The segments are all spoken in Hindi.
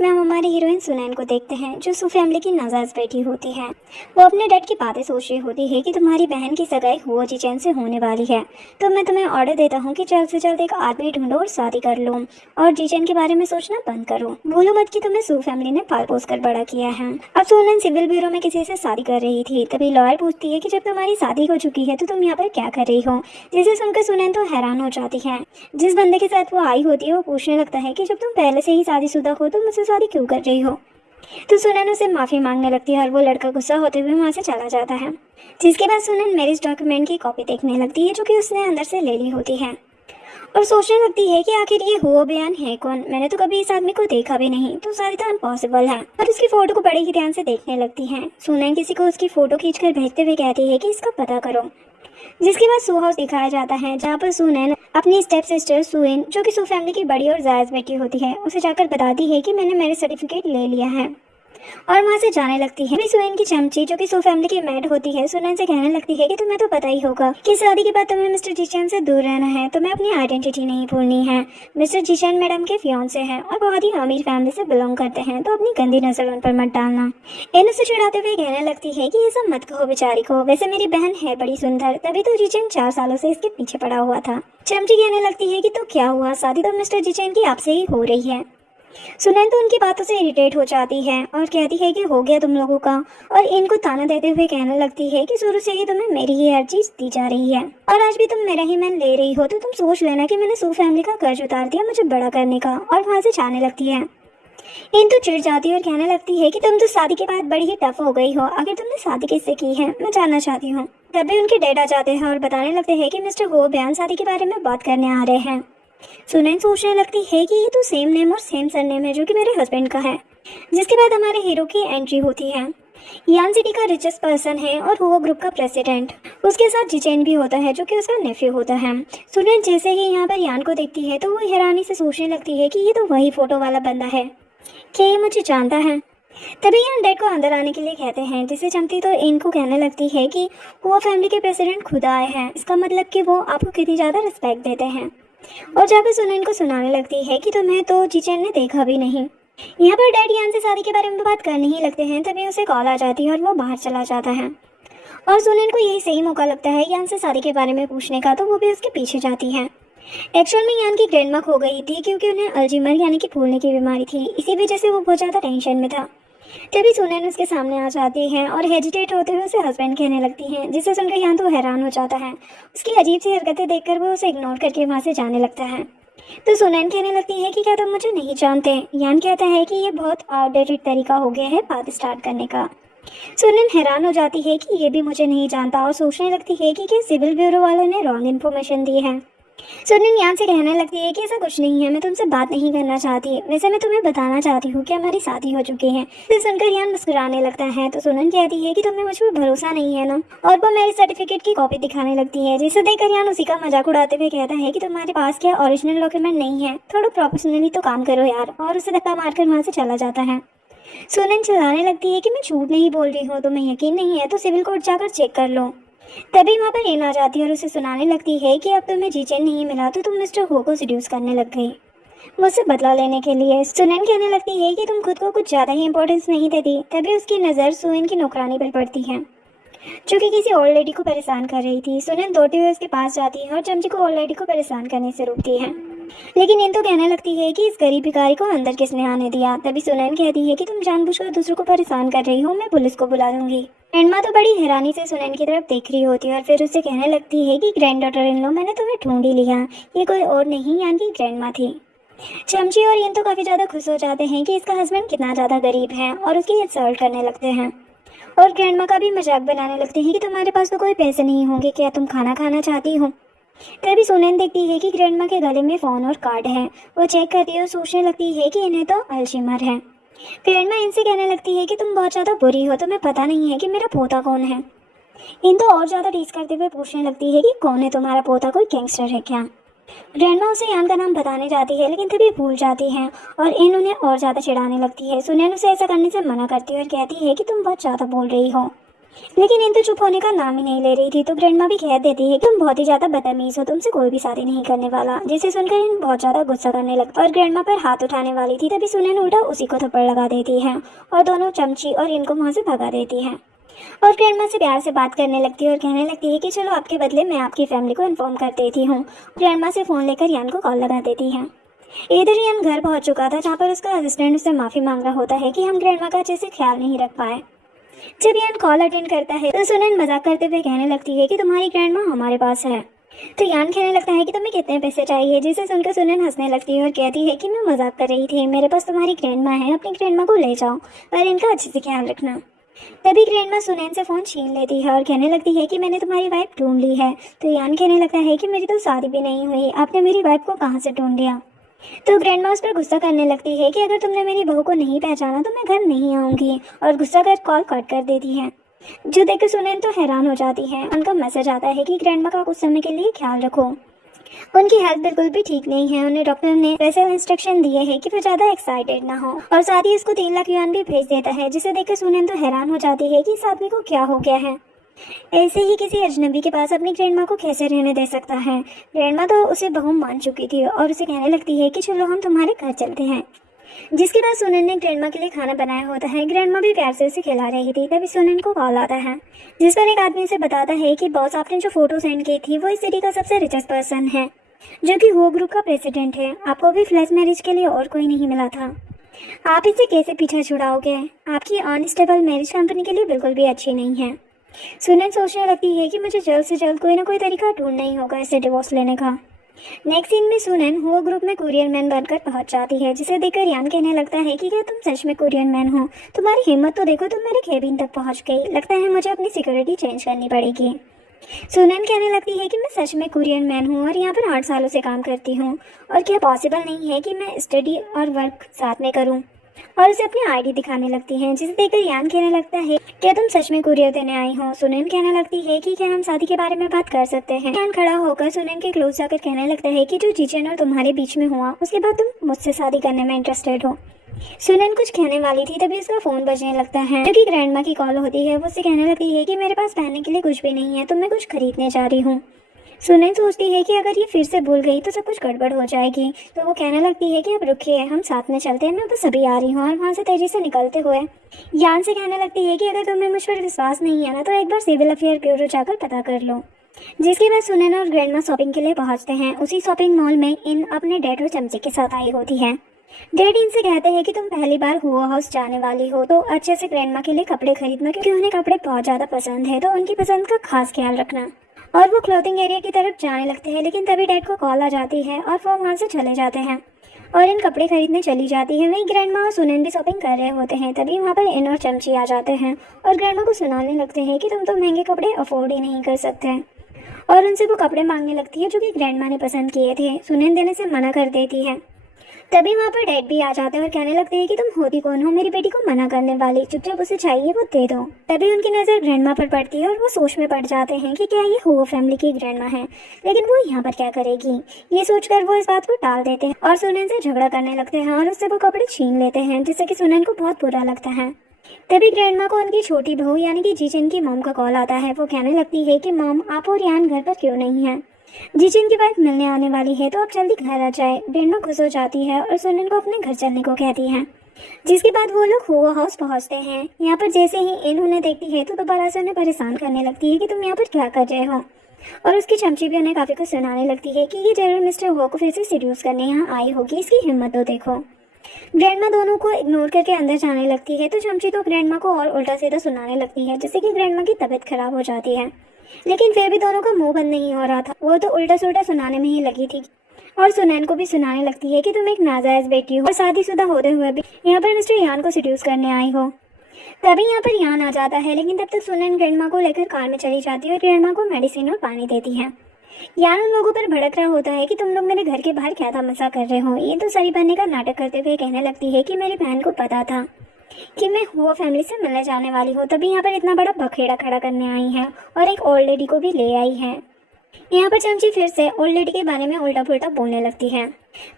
में हम हमारी हीरोइन सुनैन को देखते हैं जो सू फैमिली की नाजायज बेटी होती है। वो अपने डैड की बातें सोच रही होती है कि तुम्हारी बहन की सगाई हुआ जीचैन से होने वाली है, तो मैं तुम्हें ऑर्डर देता हूँ कि जल्द से जल्द एक आदमी ढूंढो और शादी कर लो और जीचैन के बारे में सोचना बंद करो। भूलो मत कि तुम्हें सू फैमिली ने पाल पोस कर बड़ा किया है। अब सुनैन सिविल ब्यूरो में किसी से शादी कर रही थी, तभी लॉयर पूछती है कि जब तुम्हारी शादी हो चुकी है तो तुम यहाँ पर क्या कर रही हो। जिसे सुनकर सुनैन तो हैरान हो जाती है। जिस बंदे के साथ वो आई होती है वो पूछने लगता है कि जब तुम पहले से ही शादीशुदा हो तो मुझसे शादी क्यों कर रही हो। तो सुनैन उसे माफ़ी मांगने लगती है और वो लड़का गुस्सा होते हुए वहाँ से चला जाता है। जिसके बाद सुनैन मैरिज डॉक्यूमेंट की कॉपी देखने लगती है जो कि उसने अंदर से ले ली होती है और सोचने लगती है कि आखिर ये हुआ बयान है कौन। मैंने तो कभी इस आदमी को देखा भी नहीं, तो शादी तो इम्पॉसिबल है। और उसकी फोटो को बड़े ही ध्यान से देखने लगती है। सुनैन किसी को उसकी फोटो खींचकर भेजते हुए कहती है कि इसका पता करो। जिसके बाद सू हाउस दिखाया जाता है जहाँ पर सुनैन अपनी स्टेप सिस्टर सुइन जो कि सू फैमिली की बड़ी और जायज बेटी होती है उसे जाकर बताती है कि मैंने मैरिज सर्टिफिकेट ले लिया है और वहाँ से जाने लगती है। अभी सुइन की चमची जो कि सू फैमिली की मेड होती है सुनैन से कहने लगती है कि तुम्हें तो पता ही होगा कि शादी के बाद तुम्हें मिस्टर जीचैन से दूर रहना है, तुम्हें अपनी आइडेंटिटी नहीं भूलनी है। मिस्टर जीचैन मैडम के फियांसे हैं और बहुत ही अमीर फैमिली से बिलोंग करते हैं, तो अपनी गंदी नजर उन पर मत डालना। इन उसे चिढ़ाते हुए कहने लगती है कि ये सब मत कहो बेचारी को, वैसे मेरी बहन है बड़ी सुंदर, तभी तो जीचैन 4 सालों से इसके पीछे पड़ा हुआ था। चमची कहने लगती है कि तो क्या हुआ, शादी तो मिस्टर जीचैन की आपसे ही हो रही है। सुनैन तो उनकी बातों से इरिटेट हो जाती है और कहती है कि हो गया तुम लोगों का, और इनको ताना देते हुए कहने लगती है कि शुरू से ही तुम्हें मेरी ही हर चीज दी जा रही है और आज भी तुम मेरा ही मैन ले रही हो, तो तुम सोच लेना कि मैंने सू फैमिली का कर्ज उतार दिया मुझे बड़ा करने का। और वहाँ से जाने लगती है। इन तो चिढ़ जाती है और कहने लगती है कि तुम तो शादी के बाद बड़ी ही टफ हो गई हो, आखिर तुमने शादी किससे की है मैं जानना चाहती हूँ। तभी उनके डैड आ जाते हैं और बताने लगते हैं कि मिस्टर हो बयान शादी के बारे में बात करने आ रहे हैं। सुनैन सोचने लगती है कि ये तो सेम नेम और सेम सरनेम है जो कि मेरे हस्बैंड का है। जिसके बाद हमारे हीरो की एंट्री होती है। यान सिटी का रिचेस्ट पर्सन है और वो ग्रुप का प्रेसिडेंट। उसके साथ जीचैन भी होता है जो कि उसका नेफ्यू होता है। सुनैन जैसे ही यहाँ पर यान को देखती है तो वो हैरानी से सोचने लगती है कि ये तो वही फोटो वाला बंदा है, क्या ये मुझे जानता है। तभी यान डैड को अंदर आने के लिए कहते हैं, जिसे चमती तो इनको कहने लगती है कि वो फैमिली के प्रेसिडेंट खुद आए हैं, इसका मतलब कि वो आपको कितनी ज़्यादा रिस्पेक्ट देते हैं। और जाकर सुनैन को सुनाने लगती है कि तुम्हें तो जीचैन ने देखा भी नहीं। यहाँ पर डैड यान से शादी के बारे में बात करने ही लगते हैं, तभी उसे कॉल आ जाती है और वो बाहर चला जाता है। और सुनैन को यही सही मौका लगता है यान से शादी के बारे में पूछने का, तो वो भी उसके पीछे जाती है। एक्चुअल में यान की ग्रैंडमा खो गई थी क्योंकि उन्हें अल्जीमर यानी कि भूलने की बीमारी थी, इसी वजह से वो बहुत ज़्यादा टेंशन में था। तभी सुनैन उसके सामने आ जाती है और हेजिटेट होते हुए उसे हस्बैंड कहने लगती हैं, जिसे सुनकर यान तो हैरान हो जाता है। उसकी अजीब सी हरकतें देखकर वो उसे इग्नोर करके वहाँ से जाने लगता है। तो सुनैन कहने लगती है कि क्या तुम मुझे नहीं जानते। यान कहता है कि ये बहुत आउटडेटेड तरीका हो गया है बात स्टार्ट करने का। सुनैन हैरान हो जाती है कि ये भी मुझे नहीं जानता और सोचने लगती है कि क्या सिविल ब्यूरो वालों ने रॉन्ग इन्फॉर्मेशन दी है। सुनैन यान से कहने लगती है कि ऐसा कुछ नहीं है, मैं तुमसे बात नहीं करना चाहती, वैसे मैं तुम्हें बताना चाहती हूँ कि हमारी शादी हो चुकी है। फिर सुनकर यान मुस्कुराने लगता है। तो सुनैन कहती है कि तुम्हें मुझ पर भरोसा नहीं है ना, और वो मेरे सर्टिफिकेट की कॉपी दिखाने लगती है, जिसे देखकर यान उसी का मजाक उड़ाते हुए कहता है कि तुम्हारे पास क्या ओरिजिनल डॉक्यूमेंट नहीं है, थोड़ा प्रोफेशनली तो काम करो यार, और उसे धक्का मारकर वहाँ से चला जाता है। सुनैन चिल्लाने लगती है कि मैं झूठ नहीं बोल रही हूँ, तुम्हें यकीन नहीं है तो सिविल कोर्ट जाकर चेक कर लो। तभी वहाँ पर इन आ जाती है और उसे सुनाने लगती है कि अब तुम्हें जीचैन नहीं मिला तो तुम मिस्टर हो को सीड्यूस करने लग गई मुझसे बदला लेने के लिए। सुनैन कहने लगती है कि तुम खुद को कुछ ज़्यादा ही इंपॉर्टेंस नहीं देती। तभी उसकी नज़र सुइन की नौकरानी पर पड़ती है जो कि किसी ओल्ड लेडी को परेशान कर रही थी। सुनैन दौड़ते हुए उसके पास जाती है और चमची को ओल्ड लेडी को परेशान करने से रोकती है, लेकिन इन तो कहने लगती है कि इस गरीब भिखारी को अंदर किसने आने दिया। तभी सुनैन कहती है कि तुम जानबूझकर दूसरों को परेशान कर रही हो, मैं पुलिस को बुला दूंगी। ग्रैंडमा तो बड़ी हैरानी से सुनैन की तरफ देख रही होती है और फिर उससे कहने लगती है कि ग्रैंड डॉटर इन लो, मैंने तुम्हें ढूंढ ही लिया, ये कोई और नहीं यानी कि ग्रैंडमा थी। चमची और इन तो काफ़ी ज़्यादा खुश हो जाते हैं कि इसका हस्बैंड कितना ज़्यादा गरीब है और उसकी इंसल्ट करने लगते हैं और ग्रैंडमा का भी मजाक बनाने लगते हैं कि तुम्हारे पास तो कोई पैसे नहीं होंगे, क्या तुम खाना खाना चाहती हो। तभी सुनैन देखती है कि ग्रैंडमा के गले में फ़ोन और कार्ड है। वो चेक करती है और सोचने लगती है कि इन्हें तो अल्जीमर है। ग्रैंडमा इनसे कहने लगती है कि तुम बहुत ज़्यादा बुरी हो, तुम्हें पता नहीं है कि मेरा पोता कौन है। इन तो और ज़्यादा टीज करते हुए पूछने लगती है कि कौन है तुम्हारा पोता, कोई गैंगस्टर है क्या। ग्रैंडमा उसे यान का नाम बताने जाती है लेकिन तभी भूल जाती है और इन उन्हें और ज़्यादा चिढ़ाने लगती है। सुनैन उसे ऐसा करने से मना करती है और कहती है कि तुम बहुत ज़्यादा बोल रही हो। लेकिन इन तो चुप होने का नाम ही नहीं ले रही थी। तो ग्रैंडमा भी कह देती है कि तुम बहुत ही ज्यादा बदतमीज हो, तुमसे कोई भी शादी नहीं करने वाला। जिसे सुनकर इन बहुत ज्यादा गुस्सा करने लगता और ग्रैंडमा पर हाथ उठाने वाली थी, तभी सुनैन उल्टा उसी को थप्पड़ लगा देती है और दोनों चमची और इनको वहां से भगा देती है। और ग्रैंडमा से प्यार से बात करने लगती है और कहने लगती है कि चलो आपके बदले मैं आपकी फैमिली को इन्फॉर्म कर देती हूँ। ग्रैंडमा से फ़ोन लेकर यान को कॉल लगा देती है। इधर यान घर पहुंच चुका था, जहाँ पर उसका असिस्टेंट उससे माफ़ी मांग रहा होता है कि हम ग्रैंडमा का अच्छे से ख्याल नहीं रख पाए। जब यान कॉल अटेंड करता है तो सुनैन मजाक करते हुए कहने लगती है कि तुम्हारी ग्रैंडमा हमारे पास है। तो यान कहने लगता है कि तुम्हें कितने पैसे चाहिए, जिसे सुनकर सुनैन हंसने लगती है और कहती है कि मैं मजाक कर रही थी, मेरे पास तुम्हारी ग्रैंडमा है, अपनी ग्रैंडमा को ले जाओ पर इनका अच्छे से ख्याल रखना। तभी ग्रैंडमा सुनैन से फ़ोन छीन लेती है और कहने लगती है कि मैंने तुम्हारी वाइफ ढूंढ ली है। तो यान कहने लगता है कि मेरी तो शादी भी नहीं हुई, आपने मेरी वाइफ को कहाँ से ढूंढ लिया। तो ग्रैंडमा उस पर गुस्सा करने लगती है कि अगर तुमने मेरी बहू को नहीं पहचाना तो मैं घर नहीं आऊँगी, और गुस्सा कर कॉल कट कर देती है। जो देखकर सुनैन तो हैरान हो जाती है। उनका मैसेज आता है कि ग्रैंडमा का कुछ समय के लिए ख्याल रखो, उनकी हेल्थ बिल्कुल भी ठीक नहीं है। उन्हें डॉक्टर ने स्पेशल इंस्ट्रक्शन दिए हैं कि वो ज़्यादा एक्साइटेड ना हो, और साथ ही इसको 3 लाख युआन भी भेज देता है। जिसे देखकर सुनैन तो हैरान हो जाती है कि इस आदमी को क्या हो गया है, ऐसे ही किसी अजनबी के पास अपनी ग्रैंडमा को कैसे रहने दे सकता है। ग्रैंडमा तो उसे बहु मान चुकी थी और उसे कहने लगती है कि चलो हम तुम्हारे घर चलते हैं। जिसके बाद सुनैन ने ग्रैंडमा के लिए खाना बनाया होता है। ग्रैंडमा भी प्यार से उसे खिला रही थी, तभी सुनैन को कॉल आता है, जिस पर एक आदमी से बताता है कि बॉस आपने जो फोटो सेंड की थी वो इस सिटी का सबसे रिचेस्ट पर्सन है, जो कि वो ग्रुप का प्रेसिडेंट है। आपको भी फ्लैश मैरिज के लिए और कोई नहीं मिला था, आप इसे कैसे पीछे छुड़ाओगे। आपकी अनस्टेबल मैरिज कंपनी के लिए बिल्कुल भी अच्छी नहीं है। सुनैन सोचने लगती है कि मुझे जल्द से जल्द कोई ना कोई तरीका ढूंढना ही होगा इसे डिवोर्स लेने का। नेक्स्ट सीन में सुनैन हुआ ग्रुप में कुरियर मैन बनकर पहुंच जाती है, जिसे देखकर यान कहने लगता है कि क्या तुम सच में कुरियर मैन हो, तुम्हारी हिम्मत तो देखो, तुम मेरे केबिन तक पहुंच गई, लगता है मुझे अपनी सिक्योरिटी चेंज करनी पड़ेगी। सुनैन कहने लगती है कि मैं सच में कुरियर मैन हूँ और यहाँ पर 8 सालों से काम करती हूँ, और क्या पॉसिबल नहीं है कि मैं स्टडी और वर्क साथ में करूँ, और उसे अपनी आईडी दिखाने लगती है। जिसे देखकर यान कहने लगता है क्या तुम सच में कुरियर देने आई हो। सुनैन कहने लगती है कि क्या हम शादी के बारे में बात कर सकते हैं। यान खड़ा होकर सुनैन के क्लोज जाकर कहने लगता है कि जो जिचन और तुम्हारे बीच में हुआ उसके बाद तुम मुझसे शादी करने में इंटरेस्टेड हो। सुनैन कुछ कहने वाली थी, तभी उसका फोन बजने लगता है, जो कि ग्रैंडमा की कॉल होती है। वो उससे कहने लगती है कि मेरे पास पहनने के लिए कुछ भी नहीं है, तो मैं कुछ खरीदने जा रही हूँ। सुनैन सोचती है कि अगर ये फिर से भूल गई तो सब कुछ गड़बड़ हो जाएगी। तो वो कहने लगती है कि अब रुकिए, हम साथ में चलते हैं, मैं बस अभी आ रही हूँ। और वहाँ से तेजी से निकलते हुए यान से कहने लगती है कि अगर तुम्हें मुझ पर विश्वास नहीं है ना, तो एक बार सिविल अफेयर ब्यूरो जाकर पता कर लो। जिसके बाद सुनैन और ग्रैंडमा शॉपिंग के लिए पहुँचते हैं। उसी शॉपिंग मॉल में इन अपने डैड और चमचे के साथ आई होती है। डैड इनसे कहते हैं कि तुम पहली बार हुआ हाउस जाने वाली हो, तो अच्छे से ग्रैंडमा के लिए कपड़े खरीदना, क्योंकि उन्हें कपड़े बहुत ज़्यादा पसंद है, तो उनकी पसंद का खास ख्याल रखना। और वो क्लोथिंग एरिया की तरफ जाने लगते हैं, लेकिन तभी डैड को कॉल आ जाती है और वो वहाँ से चले जाते हैं और इन कपड़े खरीदने चली जाती है। वहीं ग्रैंडमा और सुनैन भी शॉपिंग कर रहे होते हैं। तभी वहाँ पर इन और चमची आ जाते हैं और ग्रैंडमा को सुनाने लगते हैं कि तुम तो महंगे कपड़े अफोर्ड ही नहीं कर सकते, और उनसे वो कपड़े मांगने लगती है जो कि ग्रैंडमा ने पसंद किए थे। सुनैन देने से मना कर देती है। तभी वहाँ पर डैड भी आ जाते हैं और कहने लगते हैं कि तुम होती कौन हो मेरी बेटी को मना करने वाली, चुपचाप उसे चाहिए वो दे दो। तभी उनकी नज़र ग्रैंडमा पर पड़ती है और वो सोच में पड़ जाते हैं कि क्या ये हुआ फैमिली की ग्रैंडमा है, लेकिन वो यहाँ पर क्या करेगी। ये सोचकर वो इस बात को टाल देते हैं और सुनैन से झगड़ा करने लगते हैं और उससे वो कपड़े छीन लेते हैं, जिससे कि सुनैन को बहुत बुरा लगता है। तभी ग्रैंडमा को उनकी छोटी बहू यानी कि जीजन की मॉम का कॉल आता है। वो कहने लगती है कि मॉम, आप और यान घर पर क्यों नहीं है, जीजन की वाइफ मिलने आने वाली है, तो आप जल्दी घर आ जाए। ग्रैंडमा खुश हो जाती है और सुनैन को अपने घर चलने को कहती है। जिसके बाद वो लोग हुआ हाउस पहुंचते हैं। यहाँ पर जैसे ही इन उन्हें देखती है तो दोबारा से उन्हें परेशान करने लगती है कि तुम यहाँ पर क्या कर रहे हो, और उसकी चमची भी उन्हें काफ़ी कुछ सुनाने लगती है कि ये जरूर मिस्टर हो को फिर से सीड्यूस करने यहाँ आई होगी, इसकी हिम्मत तो देखो। ग्रैंडमा दोनों को इग्नोर करके अंदर जाने लगती है, तो चमची तो ग्रैंडमा को और उल्टा सीधा सुनाने लगती है, जिससे कि ग्रैंडमा की तबीयत खराब हो जाती है। लेकिन फिर भी दोनों का मुंह बंद नहीं हो रहा था, वो तो उल्टा सुल्टा सुनाने में ही लगी थी। और सुनैन को भी सुनाने लगती है कि तुम एक नाजायज बेटी हो और शादीशुदा होते हुए भी यहाँ पर मिस्टर यान को सीड्यूस करने आई हो। तभी यहाँ पर यान आ जाता है, लेकिन तब तक सुनैन ग्रैंडमा को लेकर कार में चली जाती है और ग्रैंडमा को मेडिसिन और पानी देती है। यान उन लोगों पर भड़क रहा होता है कि तुम लोग मेरे घर के बाहर क्या तमाशा कर रहे हो। ये तो सही बनने का नाटक करते हुए कहने लगती है कि मेरी बहन को पता था कि मैं हुआ फैमिली से मिलने जाने वाली हूँ, तभी यहाँ पर इतना बड़ा बखेड़ा खड़ा करने आई है और एक ओल्ड लेडी को भी ले आई है। यहाँ पर चमची फिर से ओल्ड लेडी के बारे में उल्टा पुल्टा बोलने लगती है।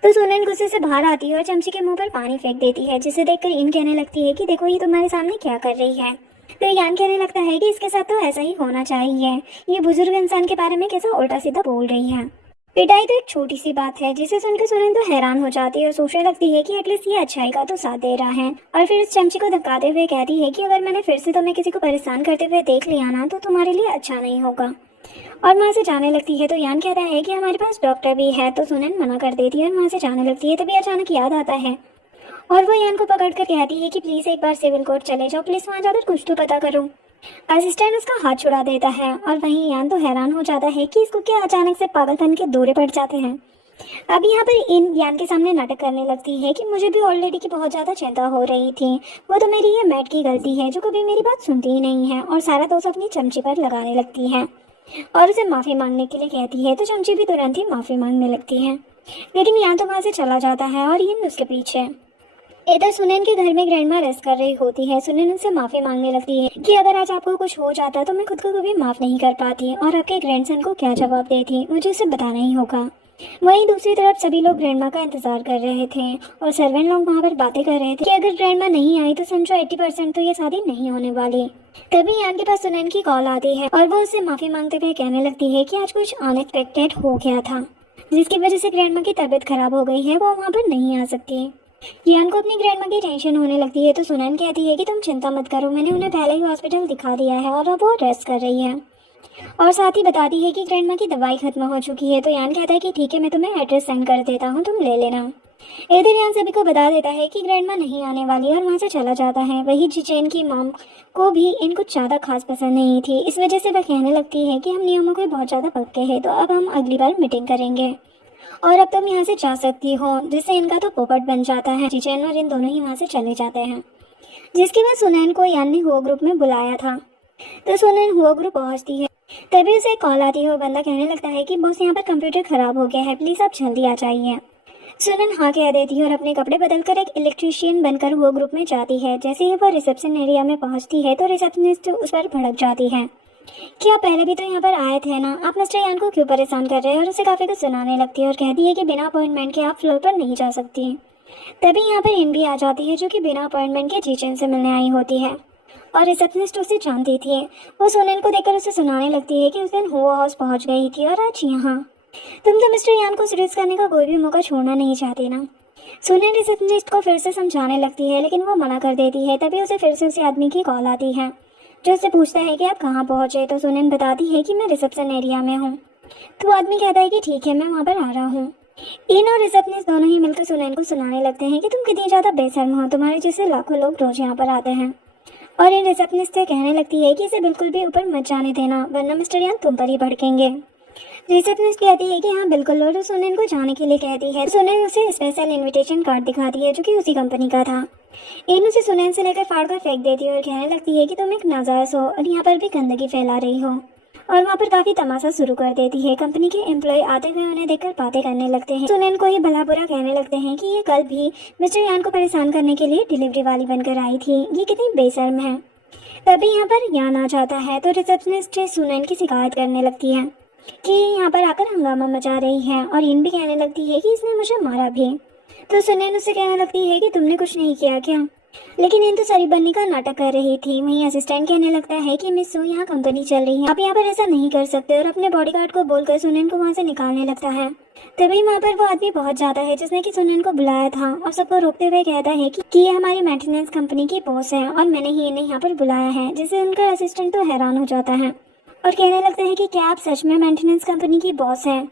तो सुनैन गुस्से से बाहर आती है और चमची के मुंह पर पानी फेंक देती है, जिसे देखकर इन कहने लगती है कि देखो ये तुम्हारे सामने क्या कर रही है। तो यान कहने लगता है कि इसके साथ तो ऐसा ही होना चाहिए, ये बुजुर्ग इंसान के बारे में कैसा उल्टा सीधा बोल रही है। पिटाई तो एक छोटी सी बात है जिसे सुनकर सुनन तो हैरान हो जाती है और सोचने लगती है कि एटलीस्ट ये अच्छाई का तो साथ दे रहा है। और फिर उस चमची को धमकाते हुए कहती है कि अगर मैंने फिर से तुम्हें किसी को परेशान करते हुए देख लिया ना तो तुम्हारे लिए अच्छा नहीं होगा। और वहाँ से जाने लगती है तो यान कहता है कि हमारे पास डॉक्टर भी है, तो सुनन मना कर देती है और वहाँ से जाने लगती है। तभी अचानक याद आता है और वो यान को पकड़कर कहती है कि प्लीज एक बार सिविल कोर्ट चले जाओ, प्लीज वहाँ जाकर कुछ तो पता करो। असिस्टेंट उसका हाथ छुड़ा देता है और वहीं यान तो हैरान हो जाता है कि इसको क्या अचानक से पागलपन के दौरे पड़ जाते हैं। अब यहाँ पर इन यान के सामने नाटक करने लगती है कि मुझे भी ऑलरेडी की बहुत ज़्यादा चिंता हो रही थी, वो तो मेरी ये मैट की गलती है जो कभी मेरी बात सुनती ही नहीं है, और सारा दोष अपनी चमची पर लगाने लगती है और उसे माफ़ी मांगने के लिए कहती है। तो चमची भी तुरंत ही माफ़ी मांगने लगती है, लेकिन यान तो वहाँ से चला जाता है और इन उसके पीछे। इधर सुनैन के घर में ग्रैंडमा रेस्ट कर रही होती है। सुनैन उनसे माफी मांगने लगती है कि अगर आज आपको कुछ हो जाता तो मैं खुद को कभी माफ नहीं कर पाती और आपके ग्रैंडसन को क्या जवाब देती, मुझे उसे बताना ही होगा। वहीं दूसरी तरफ सभी लोग ग्रैंडमा का इंतजार कर रहे थे और सर्वेंट लोग वहाँ पर बातें कर रहे थे कि अगर ग्रैंडमा नहीं आई तो समझो 80% तो ये शादी नहीं होने वाली। तभी यान के पास सुनैन की कॉल आती है और वो उससे माफी मांगते हुए कहने लगती है कि आज कुछ अनएक्सपेक्टेड हो गया था जिसकी वजह से ग्रैंडमा की तबीयत खराब हो गई है, वो वहाँ पर नहीं आ सकती। यान को अपनी ग्रैंडमा की टेंशन होने लगती है तो सुनैन कहती है कि तुम चिंता मत करो, मैंने उन्हें पहले ही हॉस्पिटल दिखा दिया है और अब वो रेस्ट कर रही है, और साथ ही बताती है कि ग्रैंडमा की दवाई खत्म हो चुकी है। तो यान कहता है कि ठीक है, मैं तुम्हें एड्रेस सेंड कर देता हूँ, तुम ले लेना। इधर यान सभी को बता देता है कि ग्रैंडमा नहीं आने वाली और वहाँ से चला जाता है। वही जिचेन की मॉम को भी इन कुछ ज़्यादा खास पसंद नहीं थी, इस वजह से वह कहने लगती है कि हम नियमों के बहुत ज़्यादा पक्के हैं, तो अब हम अगली बार मीटिंग करेंगे और अब तुम यहाँ से जा सकती हो, जिससे इनका तो पोपट बन जाता है। जिचेन और इन दोनों ही वहाँ से चले जाते हैं, जिसके बाद सुनैन को यान ने हुआ ग्रुप में बुलाया था। तो सुनैन हुआ ग्रुप पहुँचती है, तभी उसे कॉल आती है। वो बंदा कहने लगता है कि बॉस यहाँ पर कंप्यूटर खराब हो गया है, प्लीज़ आप जल्दी आ जाइए। सुनैन हाँ कह देती है और अपने कपड़े बदलकर एक इलेक्ट्रीशियन बनकर हुआ ग्रुप में जाती है। जैसे ही वो रिसेप्शन एरिया में पहुँचती है तो रिसेप्शनिस्ट उस पर भड़क जाती है कि आप पहले भी तो यहाँ पर आए थे ना, आप मिस्टर यान को क्यों परेशान कर रहे हैं, और उसे काफ़ी कुछ सुनाने लगती है और कहती है कि बिना अपॉइंटमेंट के आप फ्लोर पर नहीं जा सकती। तभी यहाँ पर इन भी आ जाती है जो कि बिना अपॉइंटमेंट के जिचेन से मिलने आई होती है और रिसेप्शनिस्ट उसे जानती थी। वो सुनैन को देखकर उसे सुनाने लगती है कि उस दिन हुआ हाउस पहुँच गई थी और आज यहाँ तुम तो मिस्टर यान को सीरियस करने का कोई भी मौका छोड़ना नहीं चाहती ना। सुनैन रिसेप्शनिस्ट को फिर से समझाने लगती है लेकिन वो मना कर देती है। तभी उसे फिर से उसी आदमी की कॉल आती है जो उससे पूछता है कि आप कहाँ पहुँचे। तो सुनैन बताती है कि मैं रिसेप्शन एरिया में हूँ। तो आदमी कहता है कि ठीक है, मैं वहाँ पर आ रहा हूँ। इन और रिसेप्शनिस्ट दोनों ही मिलकर सुनैन को सुनाने लगते हैं कि तुम कितनी ज़्यादा बेशर्म हो, तुम्हारे जैसे लाखों लोग रोज यहाँ पर आते हैं। और इन रिसेप्शनिस्ट से कहने लगती है कि इसे बिल्कुल भी ऊपर मत जाने देना, वरना मिस्टर यान तुम पर ही भड़केंगे। रिसेप्शनिस्ट कहती है कि हाँ बिल्कुल, और सुनैन को जाने के लिए कहती है। सुनैन उसे स्पेशल इनविटेशन कार्ड दिखाती है जो कि उसी कंपनी का था। इन उसे सुनैन से लेकर फाड़ कर फेंक देती है और कहने लगती है कि तुम एक नाजायज हो और यहाँ पर भी गंदगी फैला रही हो, और वहाँ पर काफी तमाशा शुरू कर देती है। कंपनी के एम्प्लॉय आते हुए उन्हें देखकर बातें करने लगते हैं। सुनैन को ही भला बुरा कहने लगते हैं कि ये कल भी मिस्टर यान को परेशान करने के लिए डिलीवरी वाली बनकर आई थी, ये कितनी बेशर्म है। तभी यहाँ पर यान आ जाता है तो रिसेप्शनिस्ट सुनैन की शिकायत करने लगती है कि यहाँ पर आकर हंगामा मचा रही है, और इन भी कहने लगती है कि इसने मुझे मारा भी। तो सुनैन उससे कहने लगती है कि तुमने कुछ नहीं किया क्या, लेकिन इन तो सरी बनने का नाटक कर रही थी। वहीं असिस्टेंट कहने लगता है कि मिस सू, यहाँ कंपनी चल रही है, आप यहाँ पर ऐसा नहीं कर सकते, और अपने बॉडीगार्ड को बोलकर सुनैन को वहाँ से निकालने लगता है। तभी वहाँ पर वो आदमी पहुँच जाता है जिसने कि सुनैन को बुलाया था और सबको रोकते हुए कहता है कि ये हमारी मेंटेनेंस कंपनी की बॉस है और मैंने ही इन्हें यहाँ पर बुलाया है, जिससे उनका असिस्टेंट तो हैरान हो जाता है और कहने लगता है कि क्या आप सच में मेंटेनेंस कंपनी की बॉस हैं,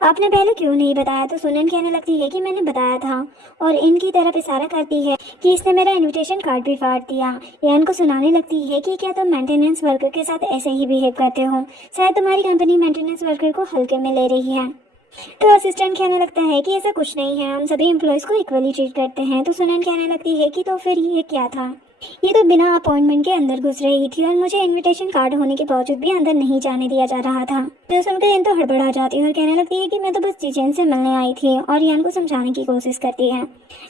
आपने पहले क्यों नहीं बताया। तो सुनैन कहने लगती है कि मैंने बताया था, और इनकी तरफ इशारा करती है कि इसने मेरा इनविटेशन कार्ड भी फाड़ दिया। यान को सुनाने लगती है कि क्या तुम मेंटेनेंस वर्कर के साथ ऐसे ही बिहेव करते हो, शायद तुम्हारी कंपनी मेंटेनेंस वर्कर को हल्के में ले रही है। तो असिस्टेंट कहने लगता है कि ऐसा कुछ नहीं है, हम सभी एम्प्लॉयज़ को इक्वली ट्रीट करते हैं। तो सुनैन कहने लगती है कि तो फिर ये क्या था, ये तो बिना अपॉइंटमेंट के अंदर घुस रही थी और मुझे इनविटेशन कार्ड होने के बावजूद भी अंदर नहीं जाने दिया जा रहा था। तो सुनकर इन तो हड़बड़ा जाती है और कहने लगती है कि मैं तो बस जिचेन से मिलने आई थी, और यान को समझाने की कोशिश करती है,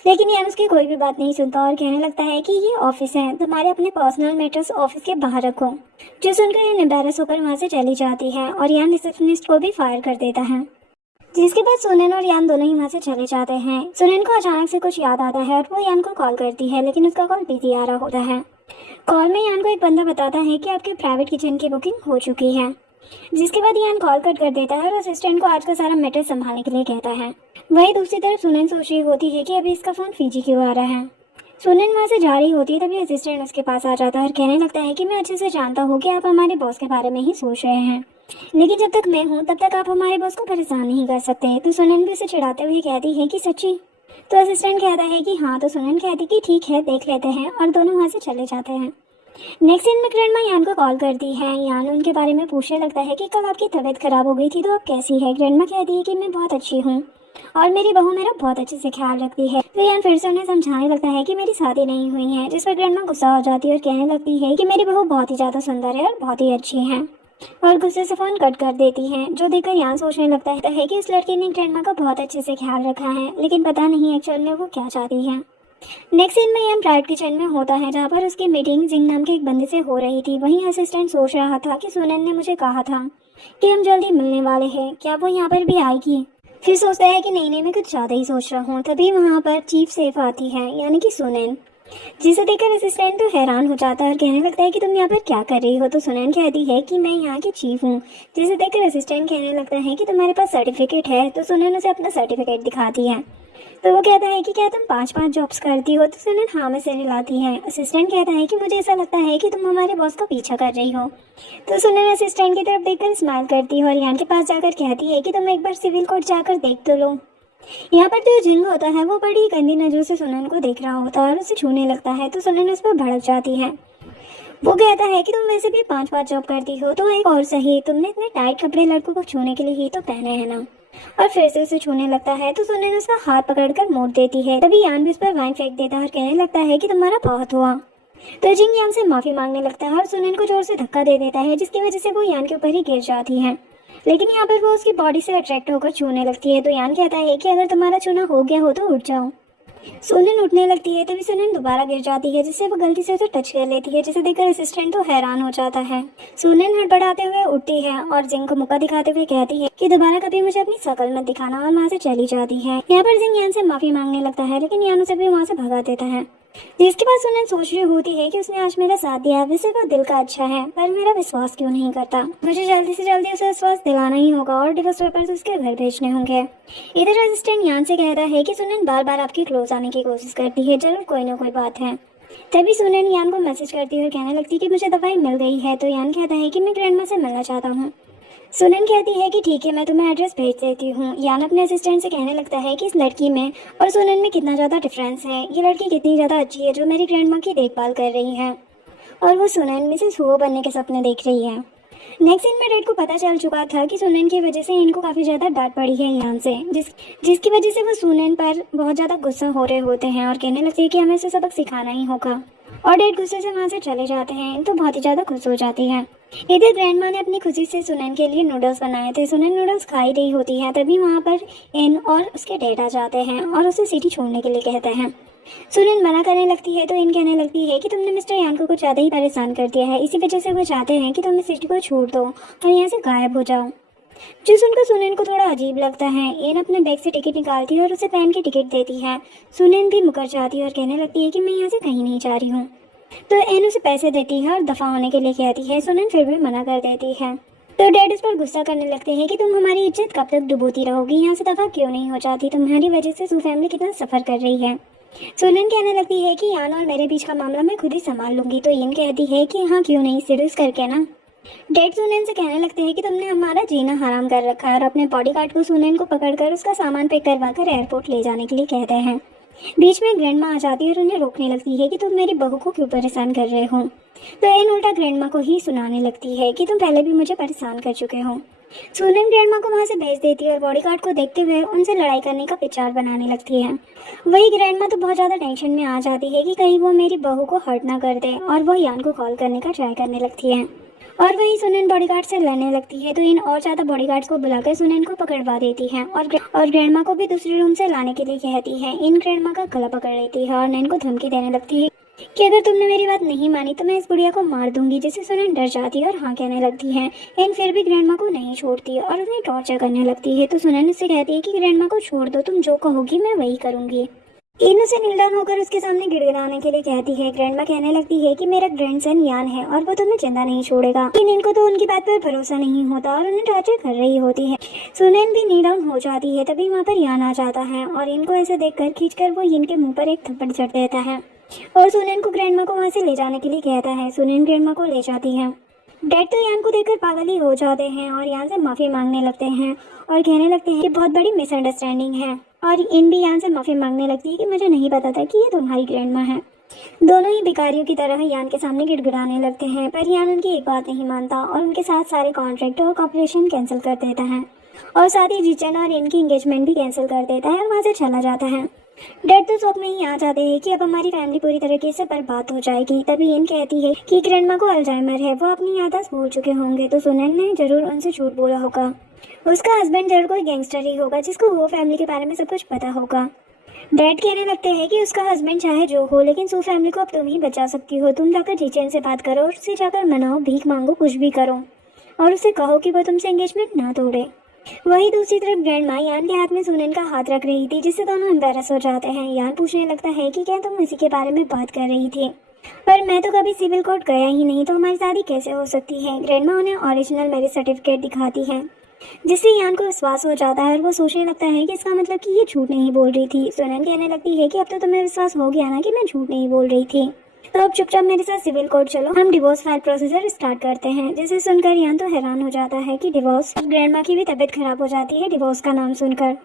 लेकिन यान उसकी कोई भी बात नहीं सुनता और कहने लगता है कि ये ऑफिस है, तुम्हारे अपने पर्सनल मैटर्स ऑफिस के बाहर रखो। जो सुनकर यान एम्बैरस होकर वहाँ से चली जाती है और यान रिसेप्शनिस्ट को भी फायर कर देता है, जिसके बाद सुनैन और यान दोनों ही वहाँ से चले जाते हैं। सुनैन को अचानक से कुछ याद आता है और वो यान को कॉल करती है, लेकिन उसका कॉल बिजी आ रहा होता है। कॉल में यान को एक बंदा बताता है कि आपके प्राइवेट किचन की बुकिंग हो चुकी है, जिसके बाद यान कॉल कट कर देता है और असिस्टेंट को आज का सारा मैटर संभालने के लिए कहता है। वहीं दूसरी तरफ सुनन सोच रही होती है कि अभी इसका फ़ोन फीजी क्यों आ रहा है। सुनन वहाँ से जा रही होती है, तभी असिस्टेंट उसके पास आ जाता है और कहने लगता है कि मैं अच्छे से जानता हूँ कि आप हमारे बॉस के बारे में ही सोच रहे हैं, लेकिन जब तक मैं हूँ तब तक आप हमारे बॉस को परेशान नहीं कर सकते। तो सुनन भी उसे चिढ़ाते हुए कहती है कि सच्ची? तो असिस्टेंट कहता है कि हाँ। तो सुनन कहती कि ठीक है, देख लेते हैं, और दोनों वहाँ से चले जाते हैं। नेक्स्ट सीन में ग्रैंडमा यान को कॉल करती है। यान उनके बारे में पूछने लगता है कि कल आपकी तबीयत खराब हो गई थी तो आप कैसी है। ग्रैंडमा कहती है कि मैं बहुत अच्छी हूँ और मेरी बहू मेरा बहुत अच्छे से ख्याल रखती है। तो यान फिर से उन्हें समझाने लगता है कि मेरी शादी नहीं हुई है, जिस पर ग्रैंडमा गुस्सा हो जाती है और कहने लगती है कि मेरी बहू बहुत ही ज़्यादा सुंदर है और बहुत ही अच्छी है, और गुस्से से फ़ोन कट कर देती है। जो देखकर यान सोचने लगता है कि इस लड़की ने ग्रैंडमा का बहुत अच्छे से ख्याल रखा है, लेकिन पता नहीं एक्चुअल में वो क्या चाहती है। नेक्स्ट सीन में यान प्राइवेट किचन में होता है, जहाँ पर उसकी मीटिंग जिंग नाम के एक बंदे से हो रही थी। वहीं असिस्टेंट सोच रहा था कि सुनन ने मुझे कहा था कि हम जल्दी मिलने वाले हैं, क्या वो यहाँ पर भी आएगी। फिर सोचता है कि नहीं मैं कुछ ज़्यादा ही सोच रहा हूँ। तभी वहाँ पर चीफ सेफ आती है, यानी कि सुनन, जिसे देखकर असिस्टेंट तो हैरान हो जाता है और कहने लगता है कि तुम यहाँ पर क्या कर रही हो। तो सुनन कहती है कि मैं यहाँ की चीफ हूँ, जिसे देखकर असिस्टेंट कहने लगता है कि तुम्हारे पास सर्टिफिकेट है। तो सुनन उसे अपना सर्टिफिकेट दिखाती है। तो वो कहता है कि क्या तुम 5-5 जॉब्स करती हो। तो सुनन हाँ में सिर हिलाती है। असिस्टेंट कहता है कि मुझे ऐसा लगता है कि तुम हमारे बॉस का पीछा कर रही हो। तो सुनन असिस्टेंट की तरफ देखकर स्माइल करती है और यान के पास जाकर कहती है कि तुम एक बार सिविल कोर्ट जाकर देख तो लो। यहाँ पर जो जिंग होता है वो बड़ी गंदी नजरों से सुनन को देख रहा होता है और उसे छूने लगता है। तो सुनन उस पर भड़क जाती है। वो कहता है कि तुम वैसे भी 5-5 जॉब करती हो तो एक और सही, तुमने इतने टाइट कपड़े लड़कों को छूने के लिए ही तो पहने हैं ना। और फिर से उसे छूने लगता है। तो सुनन उसका हाथ पकड़कर मोड़ देती है। तभी यान भी उस पर वाइन फेंक देता है और कहने लगता है कि तुम्हारा बहुत हुआ। तो जिंग यान से माफी मांगने लगता है और सुनन को जोर से धक्का दे देता है, जिसकी वजह से वो यान के ऊपर ही गिर जाती है। लेकिन यहाँ पर वो उसकी बॉडी से अट्रैक्ट होकर छूने लगती है। तो यान कहता है कि अगर तुम्हारा छूना हो गया हो तो उठ जाओ। सुनन उठने लगती है, तभी सुनन दोबारा गिर जाती है, जिससे वो गलती से उसे टच कर लेती है, जिसे देखकर असिस्टेंट तो हैरान हो जाता है। सुनन हड़बड़ाते हुए उठती है और जिंग को मुक्का दिखाते हुए कहती है कि दोबारा कभी मुझे अपनी शकल मत दिखाना, और वहाँ से चली जाती है। यहाँ पर जिंग यान से माफी मांगने लगता है, लेकिन यान उसे भी वहाँ से भगा देता है। जिसके बाद सुनन सोच रही होती है कि उसने आज मेरा साथ दिया, वैसे वो दिल का अच्छा है, पर मेरा विश्वास क्यों नहीं करता। मुझे जल्दी से जल्दी उसे विश्वास दिलाना ही होगा और डिवोर्स पेपर्स उसके घर भेजने होंगे। इधर असिस्टेंट यान से कहता है कि सुनन बार बार आपके क्लोज आने की कोशिश करती है, जरूर कोई ना कोई बात है। तभी सुनन यान को मैसेज करती हुई कहने लगती है कि मुझे दवाई मिल गई है। तो यान कहता है कि मैं ग्रैंडमा से मिलना चाहता हूँ। सुनन कहती है कि ठीक है, मैं तुम्हें एड्रेस भेज देती हूँ। यान अपने असिस्टेंट से कहने लगता है कि इस लड़की में और सुनन में कितना ज़्यादा डिफरेंस है। ये लड़की कितनी ज़्यादा अच्छी है जो मेरी ग्रैंडमा की देखभाल कर रही है, और वो सुनन मिसेस हुओ बनने के सपने देख रही है। नेक्स्ट सीन में रेड को पता चल चुका था कि सुनन की वजह से इनको काफ़ी ज़्यादा डांट पड़ी है यान से, जिसकी वजह से वो सुनन पर बहुत ज़्यादा गुस्सा हो रहे होते हैं और कहने लगते हैं कि हमें इसे सबक सिखाना ही होगा। और डेड गुस्से से वहाँ से चले जाते हैं। तो बहुत ही ज़्यादा खुश हो जाती है। इधर ग्रैंडमा ने अपनी खुशी से सुनन के लिए नूडल्स बनाए थे। सुनन नूडल्स खाई रही होती है, तभी वहाँ पर इन और उसके डैड आ जाते हैं और उसे सिटी छोड़ने के लिए कहते हैं। सुनन मना करने लगती है तो इन कहने लगती है कि तुमने मिस्टर यान को कुछ ज़्यादा ही परेशान कर दिया है, इसी वजह से वो चाहते हैं कि तुम इस सिटी को छोड़ दो और यहाँ से गायब हो जाओ। जो सुनकर सुनन को थोड़ा अजीब लगता है। इन अपने बैग से टिकट निकालती है और उसे पेन की टिकट देती है। सुनन भी मुकर जाती है और कहने लगती है कि मैं यहाँ से कहीं नहीं जा रही हूँ। तो एन उसे पैसे देती है और दफ़ा होने के लिए कहती है। सुनन फिर भी मना कर देती है। तो डैड इस पर गुस्सा करने लगते हैं कि तुम हमारी इज्जत कब तक डुबोती रहोगी, यहाँ से दफ़ा क्यों नहीं हो जाती, तुम्हारी वजह से सू फैमिली कितना सफ़र कर रही है। सुनन कहने लगती है कि यान और मेरे बीच का मामला मैं खुद ही संभाल लूंगी। तो इन कहती है कि हाँ क्यों नहीं, सीरियस करके ना। डैड सुनन से कहने लगते हैं कि तुमने हमारा जीना हराम कर रखा है, और अपने बॉडीगार्ड को सुनन को पकड़कर उसका सामान पैक करवा कर एयरपोर्ट ले जाने के लिए कहते हैं। बीच में ग्रैंडमा आ जाती है और उन्हें रोकने लगती है कि तुम मेरी बहू को क्यों परेशान कर रहे हो। तो एन उल्टा ग्रैंडमा को ही सुनाने लगती है कि तुम पहले भी मुझे परेशान कर चुके हो। सुनन ग्रैंडमा को वहाँ से भेज देती है और बॉडीगार्ड को देखते हुए उनसे लड़ाई करने का विचार बनाने लगती है। वही ग्रैंडमा तो बहुत ज़्यादा टेंशन में आ जाती है कि कहीं वो मेरी बहू को हर्ट ना कर दे, और वो यान को कॉल करने का ट्राई करने लगती है। और वही सुनन बॉडीगार्ड से लड़ने लगती है। तो इन और ज़्यादा बॉडीगार्ड्स को बुलाकर सुनन को पकड़वा देती है और ग्रैंडमा को भी दूसरे रूम से लाने के लिए कहती है। इन ग्रैंडमा का गला पकड़ लेती है और नैन को धमकी देने लगती है कि अगर तुमने मेरी बात नहीं मानी तो मैं इस बुढ़िया को मार दूंगी, जिससे सुनन डर जाती है और हाँ कहने लगती है। इन फिर भी ग्रैंडमा को नहीं छोड़ती और उन्हें टॉर्चर करने लगती है। तो सुनन उससे कहती है कि ग्रैंडमा को छोड़ दो, तुम जो कहोगी मैं वही करूँगी। इन उसे नील डाउन होकर उसके सामने गिड़गिड़ाने के लिए कहती है। ग्रैंडमा कहने लगती है कि मेरा ग्रैंडसन यान है और वो तुम्हें जिंदा नहीं छोड़ेगा, लेकिन इनको तो उनकी बात पर भरोसा नहीं होता और उन्हें टॉर्चर कर रही होती है। सुनैन भी नील डाउन हो जाती है। तभी वहाँ पर यान आ जाता है और इनको ऐसे देखकर खींचकर वो इनके मुंह पर एक थप्पड़ जड़ देता है और सुनैन को ग्रैंडमा को वहाँ से ले जाने के लिए कहता है। सुनैन ग्रैंडमा को ले जाती है। डैड तो यान को देखकर पागल ही हो जाते हैं और यान से माफ़ी मांगने लगते हैं और कहने लगते हैं कि बहुत बड़ी मिसअंडरस्टैंडिंग है, और इन भी यान से माफ़ी मांगने लगती है कि मुझे नहीं पता था कि ये तुम्हारी ग्रैंडमा है। दोनों ही भिखारियों की तरह यान के सामने गिड़गिड़ाने लगते हैं, पर यान उनकी एक बात नहीं मानता और उनके साथ सारे कॉन्ट्रैक्ट और कॉपरेशन कैंसिल कर देता है और साथ ही जिचन और इनकी एंगेजमेंट भी कैंसिल कर देता है और वहाँ से चला जाता है। डैड तो शौक में ही आ जाते हैं कि अब हमारी फैमिली पूरी तरीके से बर्बाद हो जाएगी। तभी इन कहती है कि ग्रैंडमा को अल्जाइमर है, वो अपनी याददाश्त भूल चुके होंगे, तो सुनैन ने जरूर उनसे झूठ बोला होगा। उसका हस्बैंड जरूर कोई गैंगस्टर ही होगा जिसको वो फैमिली के बारे में सब कुछ पता होगा। डैड कहने लगते हैं कि उसका हस्बैंड चाहे जो हो, लेकिन सू फैमिली को अब तुम ही बचा सकती हो। तुम जाकर जिचन से बात करो और उससे जाकर मनाओ, भीख मांगो, कुछ भी करो और उसे कहो कि वो तुमसे एंगेजमेंट ना तोड़े। वही दूसरी तरफ ग्रैंडमा यान के हाथ में सुनैन का हाथ रख रही थी, जिससे दोनों एम्बेरस हो जाते हैं। यान पूछने लगता है कि क्या तुम इसी के बारे में बात कर रही थी, पर मैं तो कभी सिविल कोर्ट गया ही नहीं, तो हमारी शादी कैसे हो सकती है। ग्रैंडमा उन्हें ओरिजिनल मैरिज सर्टिफिकेट दिखाती है, जिससे यान को विश्वास हो जाता है और वो सोचने लगता है कि इसका मतलब कि ये झूठ नहीं बोल रही थी। सुनैन कहने लगती है कि अब तो तुम्हें विश्वास हो गया ना कि मैं झूठ नहीं बोल रही थी, तो अब चुपचाप मेरे साथ सिविल कोर्ट चलो, हम डिवोर्स फाइल प्रोसीजर स्टार्ट करते हैं। जिसे सुनकर यान तो हैरान हो जाता है कि डिवोर्स। ग्रैंडमा की भी तबीयत खराब हो जाती है डिवोर्स का नाम सुनकर।